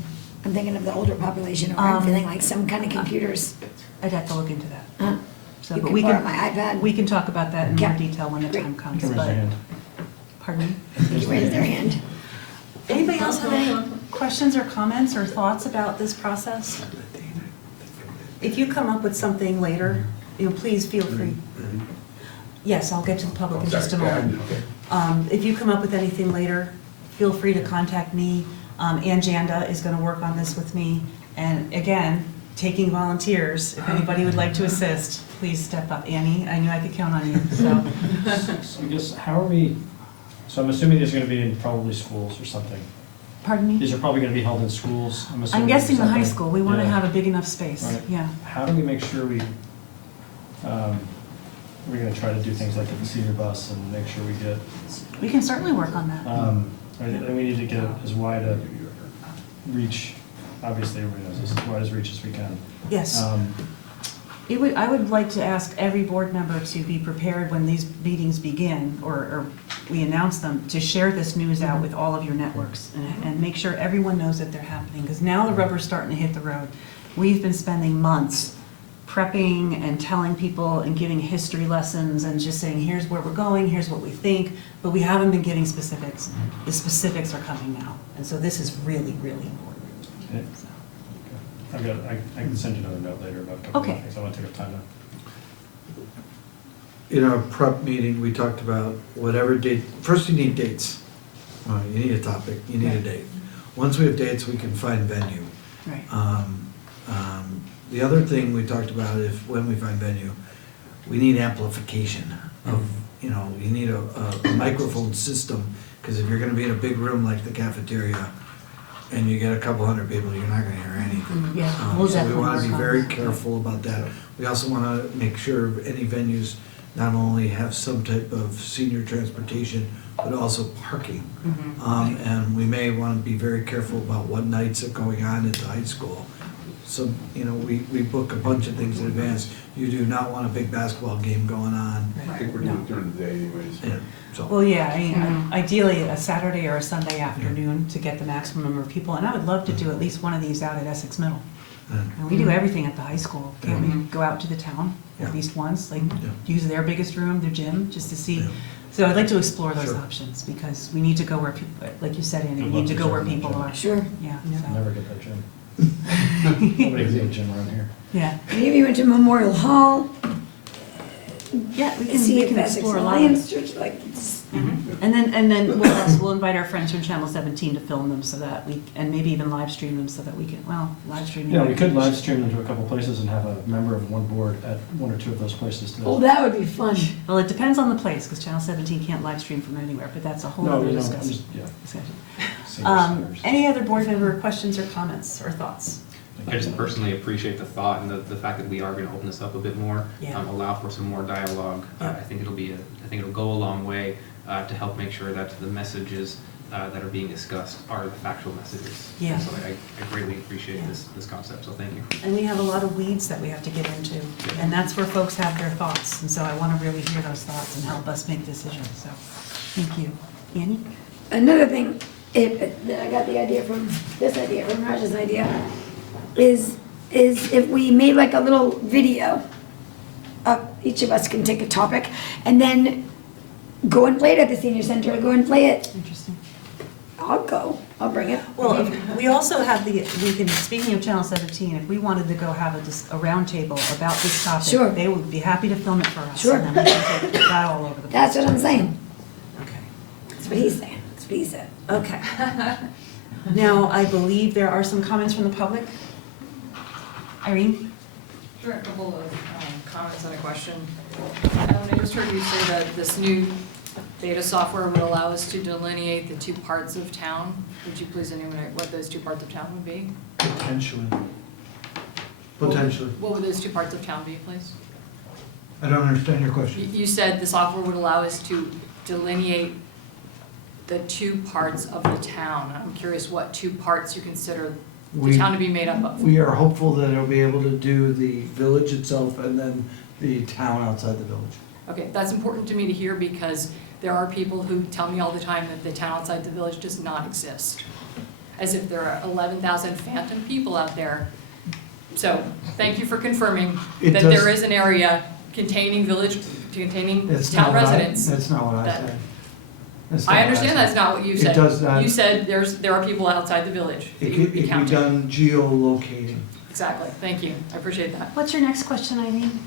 I'm thinking of the older population, or I'm feeling like some kind of computers. I'd have to look into that. So, You but can we borrow my iPad. We can talk about that in more Yeah. detail when the Great. time You comes, can raise but, your hand. pardon me? You raise their hand. Anybody else have any questions or comments or thoughts about this process? If you come up with something later, please feel free. Yes, I'll get to the public in just a moment. If you come up with anything later, feel free to contact me. Ann Janda is gonna work on this with me. And again, taking volunteers, if anybody would like to assist, please step up. Annie, I knew I could count on you, so. So I guess, how are we, so I'm assuming these are gonna be in probably schools or something. Pardon me? These are probably gonna be held in schools, I'm assuming. I'm guessing the high something. school, we wanna Yeah. have a big enough space, Right. yeah. How do we make sure we're gonna try to do things like the senior bus and make sure we get, We can certainly work on that. and we need to get as wide a reach, obviously everybody knows this, as wide as reach as we can. Yes. I would like to ask every board member to be prepared when these meetings begin, or we announce them, to share this news out with all of your networks and make sure everyone knows that they're happening, because now the rubber's starting to hit the road. We've been spending months prepping and telling people and giving history lessons and just saying, here's where we're going, here's what we think, but we haven't been giving specifics. The specifics are coming now, and so this is really, really important. Okay. So. I can send you another note later about a couple of Okay. things I want to take up time now. In our prep meeting, we talked about whatever date, first you need dates. You need a topic, you need a Right. date. Once we have dates, we can find venue. Right. The other thing we talked about is when we find venue, we need amplification of, you need a microphone system, because if you're gonna be in a big room like the cafeteria, and you get a couple hundred people, you're not gonna hear anything. Yeah, we'll So we definitely wanna work be on very this. careful about that. We also wanna make sure any venues not only have some type of senior transportation, but also parking. And we may wanna be very careful about what nights are going on at the high school. So, we book a bunch of things in advance. You do not want a big basketball game going on. I think we're doing it during the day anyways. Yeah, so. Well, yeah, I mean, ideally a Saturday or a Sunday afternoon to get the maximum number of people, and I would love to do at least one of these out at Essex Middle. And we do everything at the high school. Can't we go out to the town at least once, like use their biggest room, their gym, just to see? Yeah. So I'd like to explore those Sure. options, because we need to go where people, like you said, Andy, I'd we love need to to go where join that people gym. are. Sure. Yeah, I'll so, never get that gym. Nobody can get a gym around here. yeah. Maybe you went to Memorial Hall, Yeah, we see can if Essex explore a lot of Alliance Church, like, it's And then we'll invite our friends from Channel 17 to film them so that and maybe even live stream them so that we can, live stream. Yeah, we could live stream them to a couple places and have a member of one board at one or two of those places to. Oh, that would be fun. Well, it depends on the place, because Channel 17 can't live stream from anywhere, but that's a whole No, other I'm discussion. just, yeah. discussion. Any other board member questions or comments or thoughts? I just personally appreciate the thought and the fact that we are gonna open this up a bit more, Yeah. allow for some more dialogue. Yeah. I think it'll go a long way to help make sure that the messages that are being discussed are the factual messages. Yeah. So I greatly appreciate this concept, so thank you. And we have a lot of weeds that we have to get into, and that's where folks have their thoughts, and so I want to really hear those thoughts and help us make decisions, so, thank you. Annie? Another thing, that I got the idea from Raj's idea, is if we made like a little video, each of us can take a topic, and then go and play it at the senior center, go and play it. Interesting. I'll go, I'll bring it. Well, we also have speaking of Channel 17, if we wanted to go have a roundtable about this topic, Sure. they would be happy to film it for us. Sure. And then we can take that all over the place. That's what I'm saying. Okay. That's what he's saying, that's what he said. Okay. Now, I believe there are some comments from the public. Irene? Sure, a couple of comments and a question. I just heard you say that this new data software would allow us to delineate the two parts of town. Would you please enumerate what those two parts of town would be? Potentially. Potentially. What would those two parts of town be, please? I don't understand your question. You said the software would allow us to delineate the two parts of the town. I'm curious what two parts you consider the town to be made up of. We are hopeful that it'll be able to do the village itself and then the town outside the village. Okay, that's important to me to hear because there are people who tell me all the time that the town outside the village does not exist. As if there are 11,000 phantom people out there. So, thank you for confirming that there is an area containing town residents. That's not what I that- said. I understand that's not what you said. It does not. You said there are people outside the village that It you would could be be counting. done geolocating. Exactly, thank you, I appreciate that. What's your next question, Irene?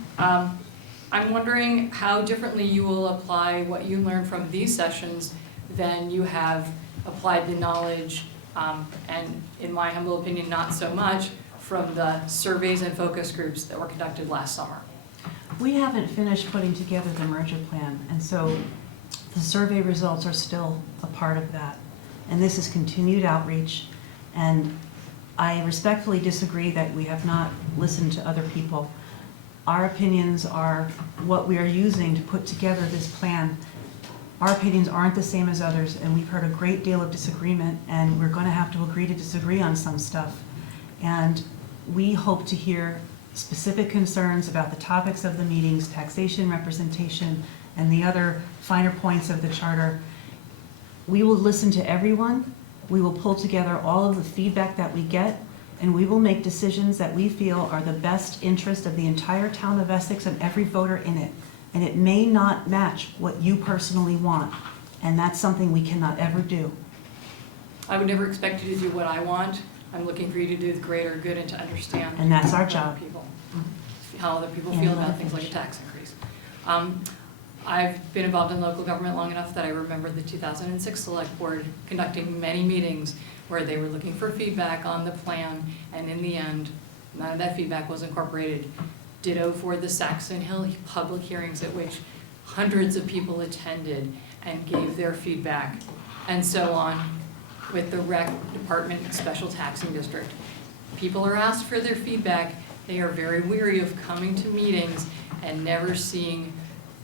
I'm wondering how differently you will apply what you learned from these sessions than you have applied the knowledge, and in my humble opinion, not so much, from the surveys and focus groups that were conducted last summer. We haven't finished putting together the merger plan, and so the survey results are still a part of that. And this is continued outreach, and I respectfully disagree that we have not listened to other people. Our opinions are what we are using to put together this plan. Our opinions aren't the same as others, and we've heard a great deal of disagreement, and we're going to have to agree to disagree on some stuff. And we hope to hear specific concerns about the topics of the meetings, taxation, representation, and the other finer points of the charter. We will listen to everyone. We will pull together all of the feedback that we get, and we will make decisions that we feel are the best interest of the entire town of Essex and every voter in it. And it may not match what you personally want, and that's something we cannot ever do. I would never expect you to do what I want. I'm looking for you to do the greater good and to understand. And that's our other job. people, how other people And feel let about it things like a finish. tax increase. I've been involved in local government long enough that I remember the 2006 Selectboard conducting many meetings where they were looking for feedback on the plan, and in the end, none of that feedback was incorporated. Ditto for the Saxon Hill public hearings at which hundreds of people attended and gave their feedback, and so on with the Rec Department Special Taxing District. People are asked for their feedback. They are very weary of coming to meetings and never seeing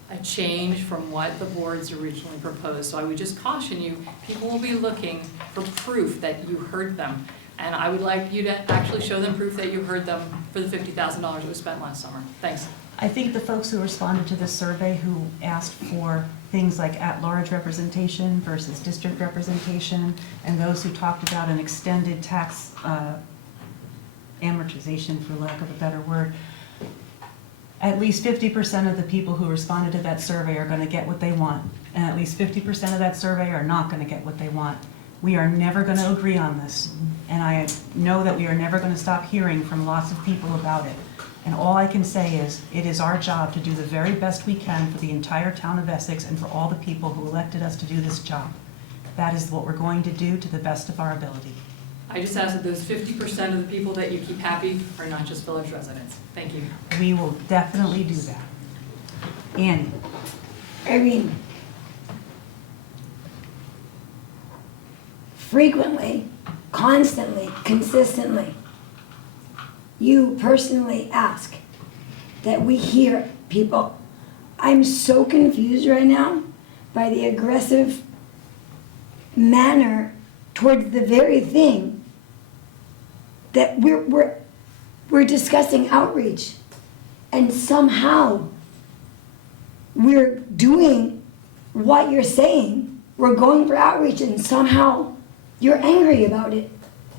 a change from what the boards originally proposed. So I would just caution you, people will be looking for proof that you heard them. And I would like you to actually show them proof that you heard them for the $50,000 that was spent last summer. Thanks. I think the folks who responded to this survey who asked for things like at-large representation versus district representation, and those who talked about an extended tax amortization, for lack of a better word, at least 50% of the people who responded to that survey are going to get what they want, and at least 50% of that survey are not going to get what they want. We are never going to agree on this. And I know that we are never going to stop hearing from lots of people about it. And all I can say is, it is our job to do the very best we can for the entire town of Essex and for all the people who elected us to do this job. That is what we're going to do to the best of our ability. I just ask that those 50% of the people that you keep happy are not just village residents. Thank you. We will definitely do that. Annie? Irene, frequently, constantly, consistently, you personally ask that we hear people. I'm so confused right now by the aggressive manner towards the very thing that we're discussing outreach, and somehow we're doing what you're saying. We're going for outreach, and somehow you're angry about it.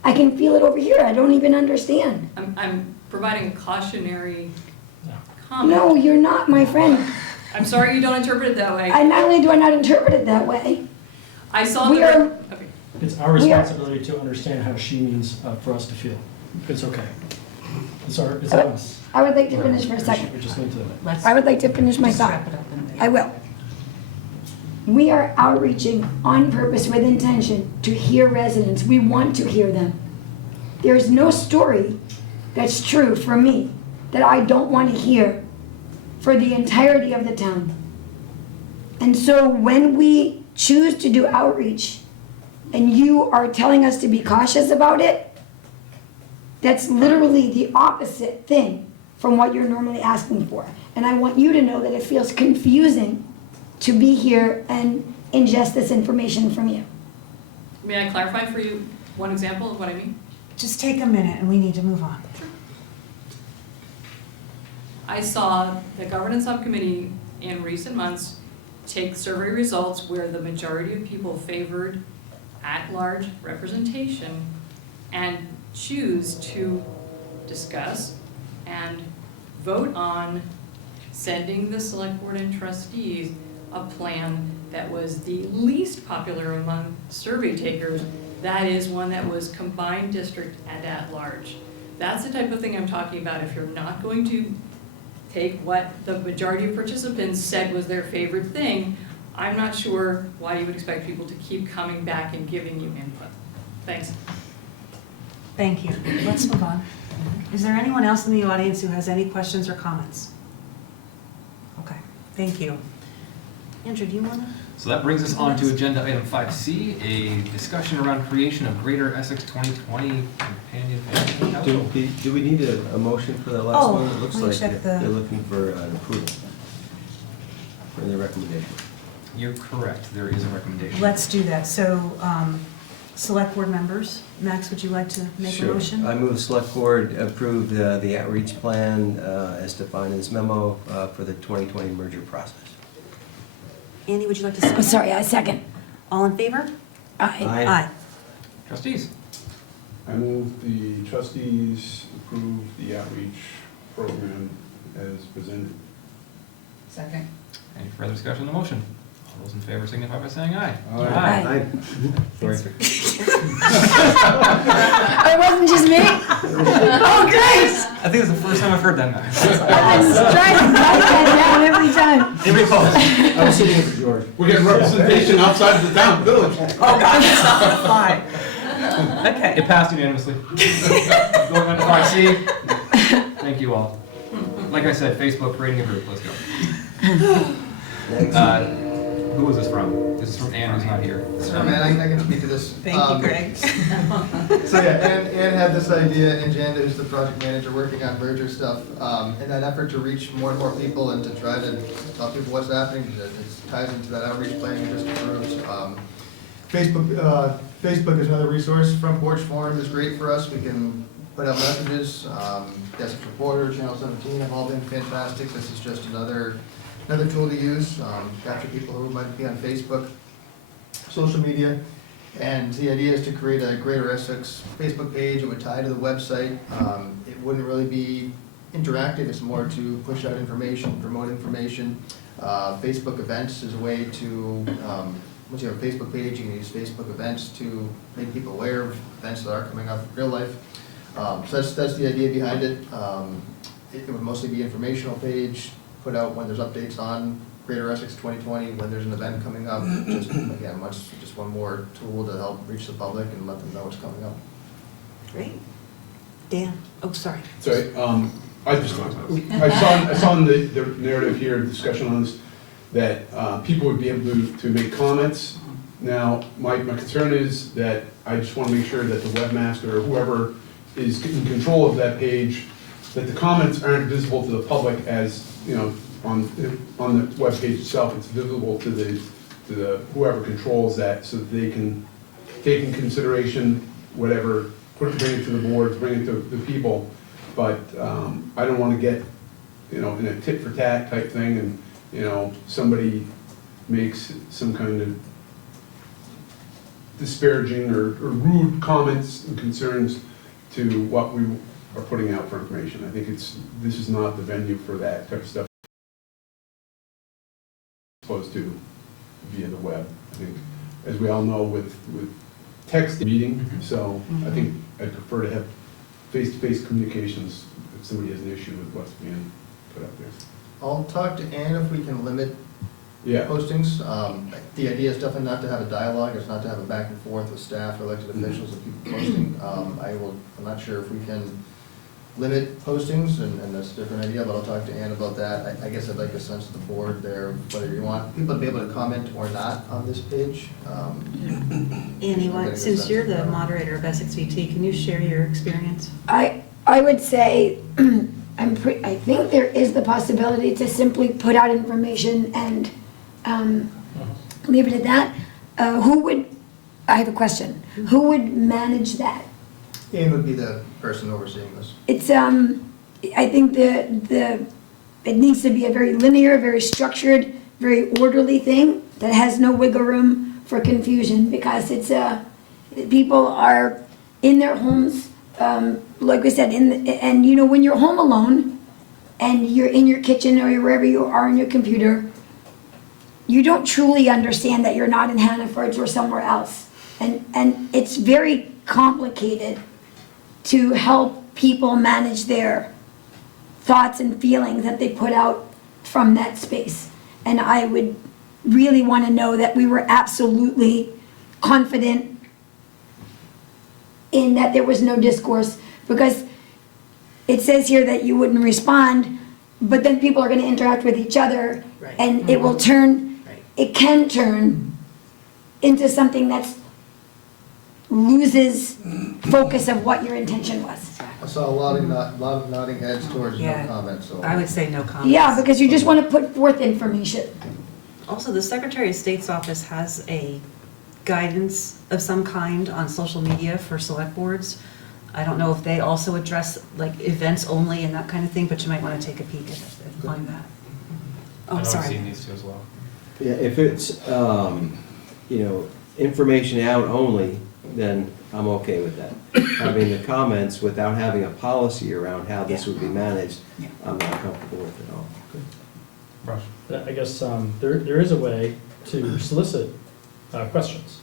I can feel it over here. I don't even understand. I'm providing a cautionary comment. No, you're not, my friend. I'm sorry you don't interpret it that way. And not only do I not interpret it that way, I saw we the. are, Okay. It's our responsibility to understand how she means for us to feel. It's okay. It's us. I would like to finish for a second. We just need to. I would like to finish my Just thought. wrap it up in there. I will. We are outreaching on purpose with intention to hear residents. We want to hear them. There's no story that's true for me that I don't want to hear for the entirety of the town. And so when we choose to do outreach and you are telling us to be cautious about it, that's literally the opposite thing from what you're normally asking for. And I want you to know that it feels confusing to be here and ingest this information from you. May I clarify for you one example of what I mean? Just take a minute and we need to move on. I saw the governance subcommittee in recent months take survey results where the majority of people favored at-large representation and choose to discuss and vote on sending the select board and trustees a plan that was the least popular among survey takers. That is one that was combined district and at-large. That's the type of thing I'm talking about. If you're not going to take what the majority of participants said was their favorite thing, I'm not sure why you would expect people to keep coming back and giving you input. Thanks. Thank you. Let's move on. Is there anyone else in the audience who has any questions or comments? Okay, thank you. Andrew, do you want to? So that brings us on to agenda item 5C, a discussion around creation of Greater Essex 2020 Companion Family Council. Do we need a motion for the last one? It looks let me like check they're looking for an approval for the recommendation. You're correct, there is a recommendation. Let's do that. So, select board members, Max, would you like to make a motion? Sure. I move the select board approve the outreach plan as defined in this memo for the 2020 merger process. Andy, would you like to second? I'm sorry, I second. All in favor? Aye. Aye. Trustees? I move the trustees approve the outreach program as presented. Second. Any further discussion on the motion? All those in favor signify by saying aye. Aye. Sorry. Oh, it wasn't just me? Oh, great! I think it's the first time I've heard that now. I was trying to write that down every time. Anybody opposed? I was sitting in for George. We're getting representation outside of the town village. Oh, God, it's fine. Okay. It passed unanimously. Going on to 5C. Thank you all. Like I said, Facebook creating a group, let's go. Who was this from? This is from Ann, who's not here. Sure, man, I can speak to this. Thank you, Greg. So yeah, Ann had this idea, and Janda, who's the project manager working on merger stuff, in that effort to reach more and more people and to try to tell people what's happening. It ties into that outreach plan you just approved. Facebook is another resource. Front Porch Forum is great for us. We can put out messages. Essex Reporter, Channel 17 have all been fantastic. This is just another tool to use, capture people who might be on Facebook, social media. And the idea is to create a Greater Essex Facebook page. It would tie to the website. It wouldn't really be interactive. It's more to push out information, promote information. Facebook events is a way to once you have a Facebook page, you can use Facebook events to make people aware of events that are coming up in real life. So that's the idea behind it. It would mostly be informational page, put out when there's updates on Greater Essex 2020, when there's an event coming up. Just, again, just one more tool to help reach the public and let them know what's coming up. Great. Dan, oh, sorry. Sorry, I saw in the narrative here, discussion on this, that people would be able to make comments. Now, my concern is that I just want to make sure that the webmaster or whoever is in control of that page, that the comments aren't visible to the public as, you know, on the web page itself. It's visible to the whoever controls that, so that they can take in consideration whatever, bring it to the boards, bring it to the people. But I don't want to get, you know, in a tit for tat type thing, and, you know, somebody makes some kind of disparaging or rude comments and concerns to what we are putting out for information. I think this is not the venue for that type of stuff, opposed to via the web. I think, as we all know, with text meeting, so I think I'd prefer to have face-to-face communications if somebody has an issue with what's being put up there. I'll talk to Ann if we can limit Yeah. postings. The idea is definitely not to have a dialogue, it's not to have a back and forth with staff or elected officials and people posting. I'm not sure if we can limit postings, and that's a different idea, but I'll talk to Ann about that. I guess I'd like a sense of the board there, whether you want people to be able to comment or not on this page. Annie, since you're the moderator of Essex VT, can you share your experience? I would say, I think there is the possibility to simply put out information and leave it at that. I have a question. Who would manage that? Ann would be the person overseeing this. It's, I think it needs to be a very linear, very structured, very orderly thing that has no wiggle room for confusion, because it's, people are in their homes, like we said, and you know, when you're home alone and you're in your kitchen or wherever you are on your computer, you don't truly understand that you're not in Hannaford's or somewhere else. And it's very complicated to help people manage their thoughts and feelings that they put out from that space. And I would really want to know that we were absolutely confident in that there was no discourse, because it says here that you wouldn't respond, but then people are going to interact with each other, and it will turn, it can turn into something that's loses focus of what your intention was. I saw a lot of nodding heads towards no comment, so. I would say no comment. Yeah, because you just want to put forth information. Also, the Secretary of State's office has a guidance of some kind on social media for select boards. I don't know if they also address like events only and that kind of thing, but you might want to take a peek at find that. I Oh, know I've sorry. seen these two as well. Yeah, if it's, you know, information out only, then I'm okay with that. Having the comments without having a policy around how this would be managed, I'm not comfortable with it at all. Rush. I guess there is a way to solicit questions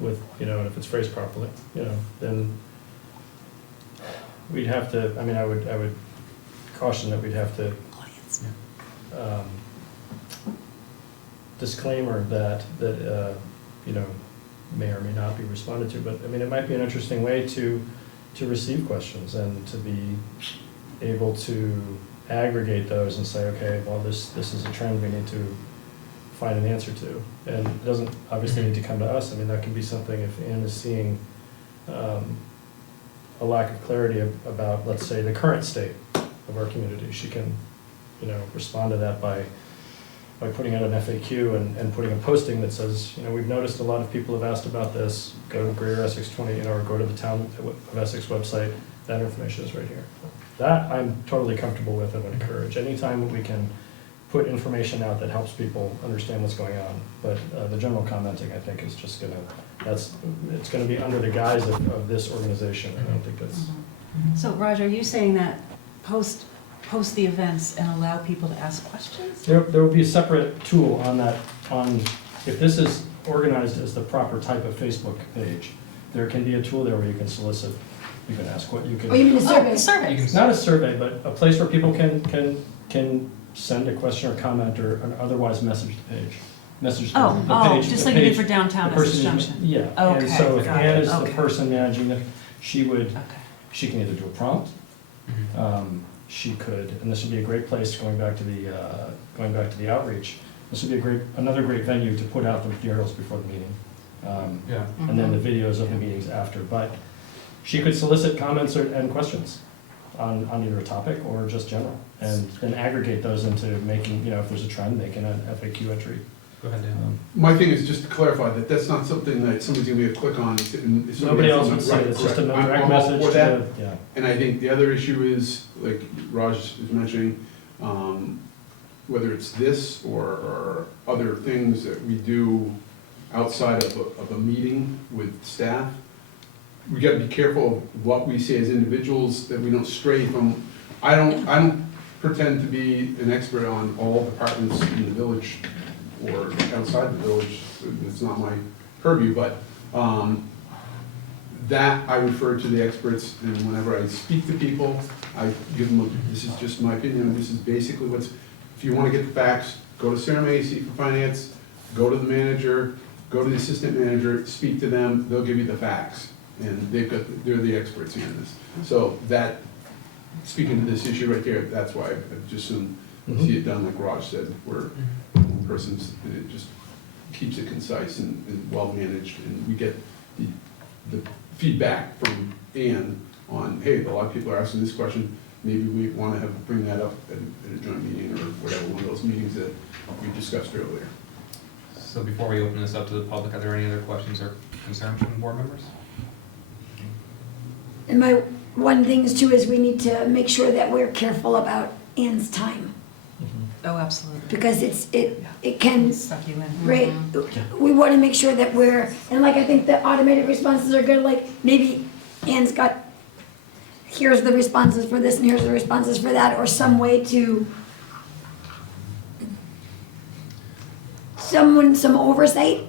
with, you know, and if it's phrased properly, you know, then we'd have to, I mean, I would caution that we'd have to disclaimer that you know, may or may not be responded to, but I mean, it might be an interesting way to receive questions and to be able to aggregate those and say, okay, well, this is a trend we need to find an answer to. And it doesn't obviously need to come to us. I mean, that can be something if Ann is seeing a lack of clarity about, let's say, the current state of our community. She can, you know, respond to that by putting out an FAQ and putting a posting that says, you know, we've noticed a lot of people have asked about this. Go to Greater Essex 20, you know, or go to the Town of Essex website. That information is right here. That I'm totally comfortable with and would encourage. Anytime we can put information out that helps people understand what's going on. But the general commenting, I think, is just it's gonna be under the guise of this organization. I don't think that's. So Roger, are you saying that post the events and allow people to ask questions? There will be a separate tool on if this is organized as the proper type of Facebook page, there can be a tool there where you can solicit, you can ask what you can. Oh, you mean a survey? Survey. You can Not a survey, but a place where people can send a question or comment or otherwise message the page. Message the page. Just the like you did page, for downtown the person Essex who's- Junction. Yeah, and Okay, so if got Ann it, is the okay. person managing it, she would, Okay. she can either do a prompt, Mhm. she could, and this would be a great place, going back to the outreach, this would be another great venue to put out the materials before the meeting. Yeah. And then the videos of the meetings after, but she could solicit comments and questions on either a topic or just general, and then aggregate those into making, if there's a trend, make an FAQ entry. Go ahead, Dan. My thing is just to clarify that that's not something that somebody's gonna be able to click on. and somebody Nobody else has would to- see it, it's just a right, I'm direct all message for to that. the, yeah. And I think the other issue is, like Raj is mentioning, whether it's this or other things that we do outside of a meeting with staff, we gotta be careful of what we say as individuals, that we don't stray from, I don't pretend to be an expert on all departments in the village or outside the village, it's not my purview, but, that I refer to the experts, and whenever I speak to people, I give them, this is just my opinion, this is basically what's, if you wanna get the facts, go to Sarah Macy for finance, go to the manager, go to the assistant manager, speak to them, they'll give you the facts, and they're the experts in this. So that, speaking to this issue right there, that's why I just soon see it done like Raj said, where one person's, and it just keeps it concise and well-managed, and we get the feedback from Ann on, hey, a lot of people are asking this question, maybe we want to bring that up at a joint meeting or whatever, one of those meetings that we discussed earlier. So before we open this up to the public, are there any other questions or concerns from board members? And my one thing is too, is we need to make sure that we're careful about Ann's time, Oh, absolutely. because it can, Suck you in. right, we wanna make sure that we're, and like, I think the automated responses are good, like, maybe Ann's got, here's the responses for this and here's the responses for that, or some way to, some oversight.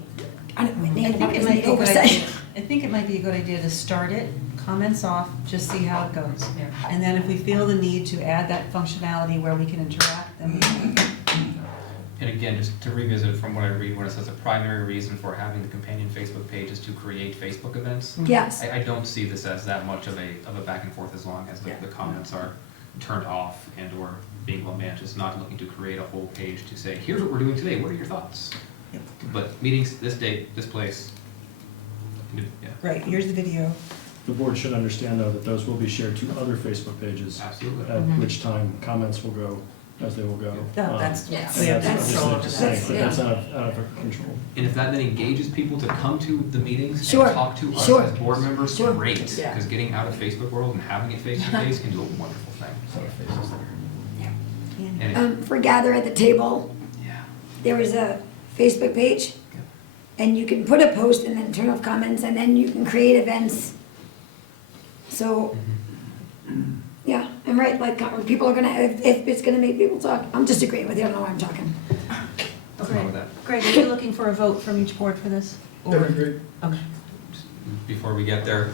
I don't, I think it might be a good idea. I think it might be a good idea to start it, comments off, just see how it goes. And then if we feel the need to add that functionality where we can interact, then we can. And again, just to revisit from what I read, when it says the primary reason for having the companion Facebook page is to create Facebook events. Yes. I don't see this as that much of a back and forth, as long as the comments are turned off and or being well managed. It's not looking to create a whole page to say, here's what we're doing today, what are your thoughts? Yep. But meetings, this date, this place. Yeah, Right, here's the video. The board should understand, though, that those will be shared to other Facebook pages, absolutely. at which time comments will go as they will go. No, that's, Yeah. we have That's control over obviously that. just saying, but that's out of our control. And if that then engages people to come to the meetings Sure, and talk to us sure, as board members, sure. great. Yeah. Because getting out of Facebook world and having it face to face can do a wonderful thing. It's not a faces there. And For Gather at the Table, yeah, there is a Facebook page, and you can put a post and then turn off comments, and then you can create events. So, yeah, I'm right, like, people are gonna, if it's gonna make people talk, I'm just agreeing with you, I don't know why I'm talking. nothing wrong with that. Greg, are you looking for a vote from each board for this? That'd be great. Okay. Before we get there,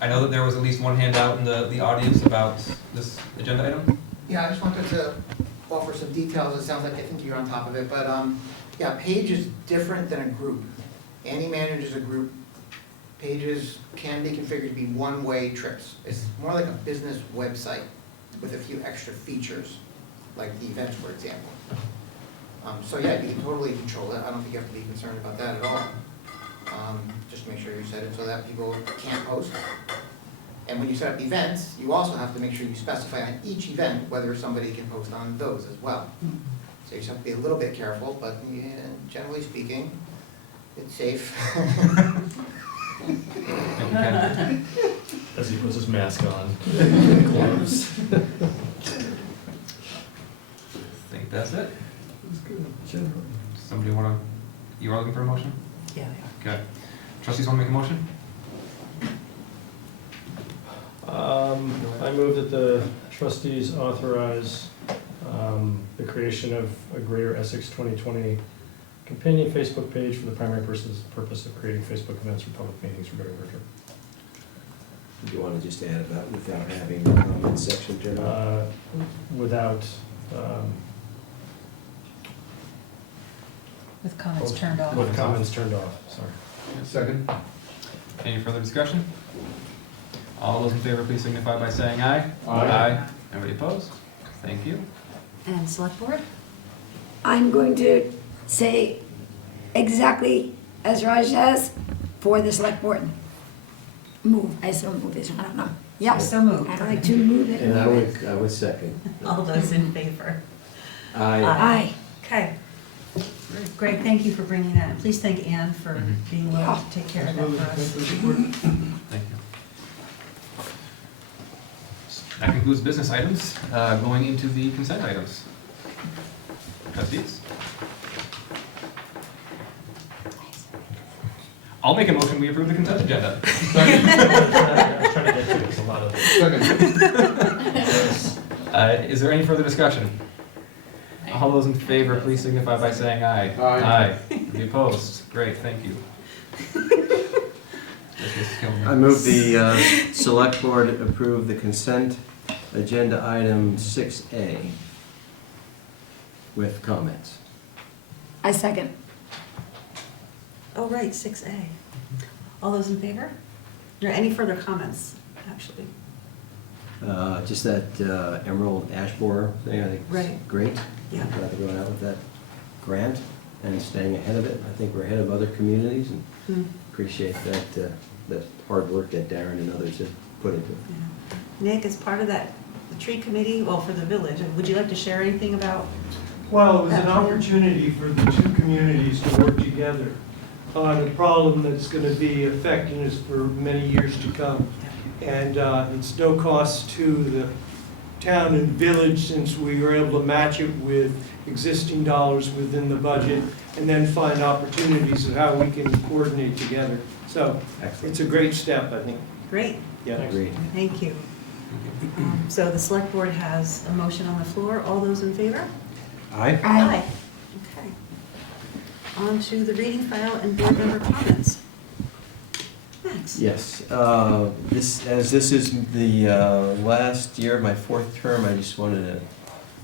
I know that there was at least one handout in the audience about this agenda item. Yeah, I just wanted to offer some details. It sounds like I think you're on top of it, but, yeah, page is different than a group. Annie manages a group. Pages can be configured to be one-way trips. It's more like a business website with a few extra features, like the events, for example. So yeah, you can totally control it. I don't think you have to be concerned about that at all. Just make sure you set it so that people can't post. And when you set up events, you also have to make sure you specify on each event whether somebody can post on those as well. So you just have to be a little bit careful, but yeah, generally speaking, it's safe. Thank you, Ken. As he puts his mask on. Gloves. I think that's it. Somebody wanna, you are looking for a motion? Yeah, Okay. Trustees wanna make a motion? I move that the trustees authorize the creation of a Greater Essex 2020 companion Facebook page for the primary purpose of creating Facebook events for public meetings regarding merger. Do you want to just add about without having the comments section turned on? Without, With comments turned off. with comments turned off, sorry. Second? Any further discussion? All those in favor, please signify by saying aye. Aye. Anybody opposed? Thank you. And select board? I'm going to say exactly as Raj says for the select board. Move, I still move this, I don't know. Yeah, So moved. I'd like to move it. And I would second. All those in favor? Aye. Aye. Okay. Great, thank you for bringing that. And please thank Ann for being willing to take care of that for us. Thank you. That concludes business items. Going into the consent items. Trustees? I'll make a motion, we approve the consent agenda. I was trying to get to it, it's a lot of. Is there any further discussion? All those in favor, please signify by saying aye. Aye. Any opposed? Great, thank you. I move the select board approve the consent agenda item 6A with comments. I second. Oh, right, 6A. All those in favor? Are there any further comments, actually? Just that emerald ash borer thing, I think Right. is great. Yeah. Glad to go out with that grant and staying ahead of it. I think we're ahead of other communities and Hmm. appreciate that hard work that Darren and others have put into it. Yeah. Nick, as part of that, the tree committee, well, for the village, would you like to share anything about? Well, it was that an plan? opportunity for the two communities to work together on a problem that's going to be affecting us for many years to come. And it's no cost to the town and village since we were able to match it with existing dollars within the budget and then find opportunities of how we can coordinate together. So it's a great step, I think. Great, Yeah. Agreed. thank you. So the select board has a motion on the floor. All those in favor? Aye. Aye. Okay. On to the reading file and board member comments. Max? Yes, as this is the last year of my fourth term, I just wanted to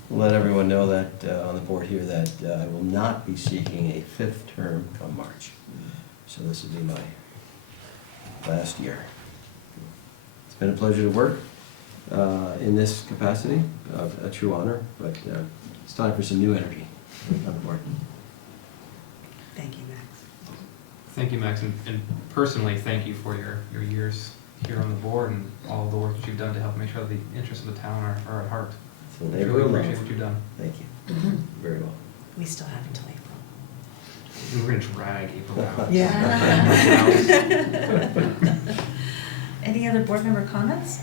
let everyone know that on the board here that I will not be seeking a fifth term come March. So this will be my last year. It's been a pleasure to work in this capacity, a true honor, but it's time for some new energy on the board. Thank you, Max. Thank you, Max, and personally, thank you for your years here on the board and all the work that you've done to help make sure the interests of the town are at heart. So I they really will appreciate love. what you've done. Thank you. Very well. We still have until April. We're gonna drag April out. Any other board member comments?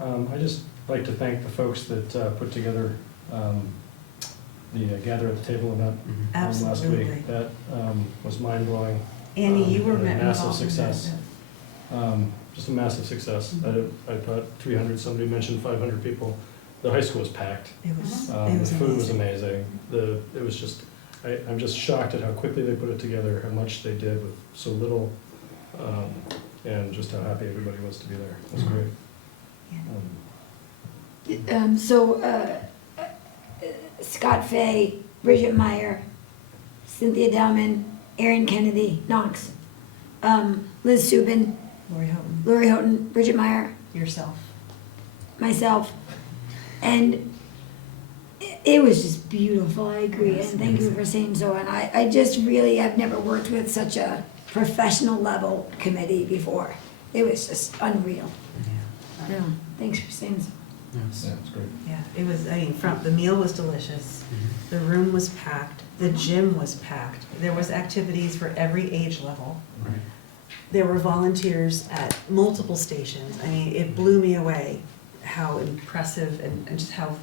I just like to thank the folks that put together the Gather at the Table event last Absolutely. week. That was mind-blowing. Annie, you were and a massive involved in that. success. Just a massive success. I thought 300, somebody mentioned 500 people. The high school was packed. It was The food was amazing. amazing. It was just, I'm just shocked at how quickly they put it together, how much they did with so little, and just how happy everybody was to be there. It was great. Scott Fay, Bridget Meyer, Cynthia Dowman, Erin Kennedy, Knox, Liz Subin, Lori Houghton, Bridget Meyer, Yourself. myself, and it was just beautiful, I agree, and thank you for saying so, and I just really, I've never worked with such a professional level committee before. It was just unreal. Yeah, thanks for saying so. Yes, it's great. Yeah, it was, the meal was delicious, the room was packed, the gym was packed, there was activities for every age level. Right. There were volunteers at multiple stations. I mean, it blew me away how impressive and just how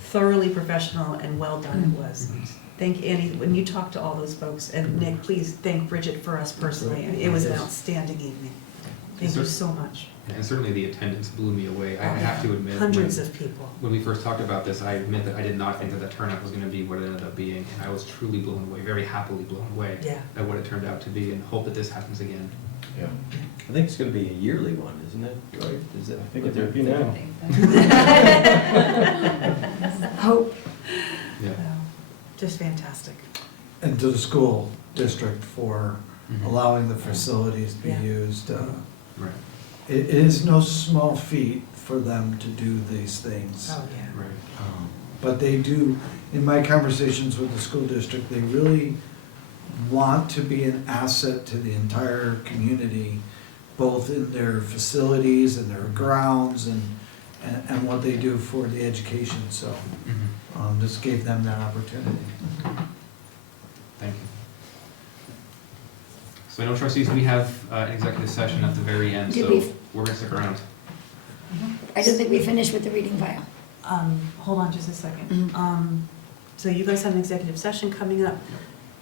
thoroughly professional and well done it was. Thank Annie, when you talked to all those folks, and Nick, please thank Bridget for us personally. It was an outstanding evening. Thank you so much. And certainly the attendance blew me away. I have to admit. Hundreds of people. When we first talked about this, I admit that I did not think that the turnout was gonna be what it ended up being. And I was truly blown away, very happily blown away Yeah. at what it turned out to be, and hope that this happens again. Yeah. I think it's gonna be a yearly one, isn't it? Right? Is it? I think it would be now. Hope. Yeah. Just fantastic. And to the school district for Mhm. allowing the facilities to be Yeah. used. Right, It is no small feat for them to do these things. Oh, yeah. right. But they do, in my conversations with the school district, they really want to be an asset to the entire community, both in their facilities and their grounds and what they do for the education, so Mhm. this gave them that opportunity. Thank you. So I know, trustees, we have an executive session at the very end, Did so we- we're gonna stick around. I don't think we finished with the reading file. Hold on just a second. Mhm. So you guys have an executive session coming up.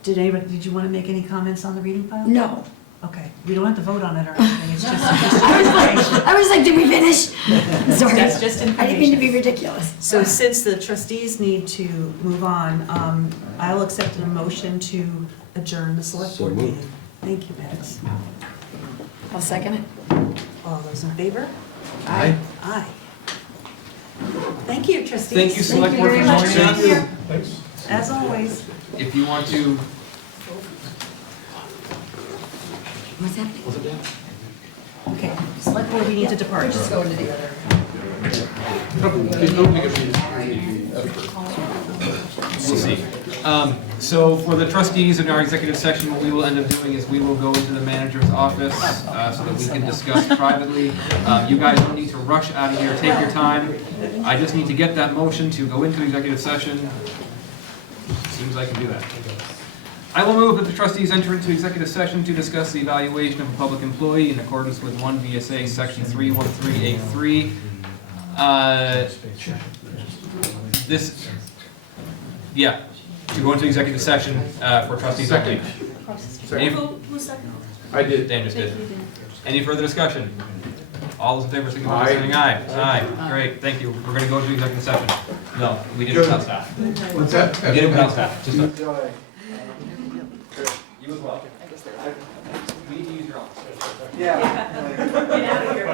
Did you want to make any comments on the reading file? No. Okay, we don't have to vote on it or anything, it's just I was like, did we finish? Sorry. That's just I didn't mean to information. be ridiculous. So since the trustees need to move on, I'll accept a motion to adjourn the select So board moved. meeting. Thank you, Max. I'll second it. All those in favor? Aye. Aye. Thank you, trustees. Thank you, Select Board, for very much. joining us. Thank you. Thanks. As always. If you want to, What's happening? Okay, select board, we need to depart. We're just going to the other. we'll see. So for the trustees in our executive session, what we will end up doing is we will go into the manager's office so that we can discuss privately. You guys don't need to rush out of here, take your time. I just need to get that motion to go into executive session. Seems I can do that. I will move that the trustees enter into executive session to discuss the evaluation of a public employee in accordance with 1 VSA Section 313A3. To go into executive session for trustees only. Any- Who's second? I did. Dan just did. Any further discussion? All those in favor, signify by saying aye. Aye, great, thank you. We're gonna go into executive session. No, we did it without staff. What's that? We did it without staff, just us. You as well. We need to use your office. Get out of here.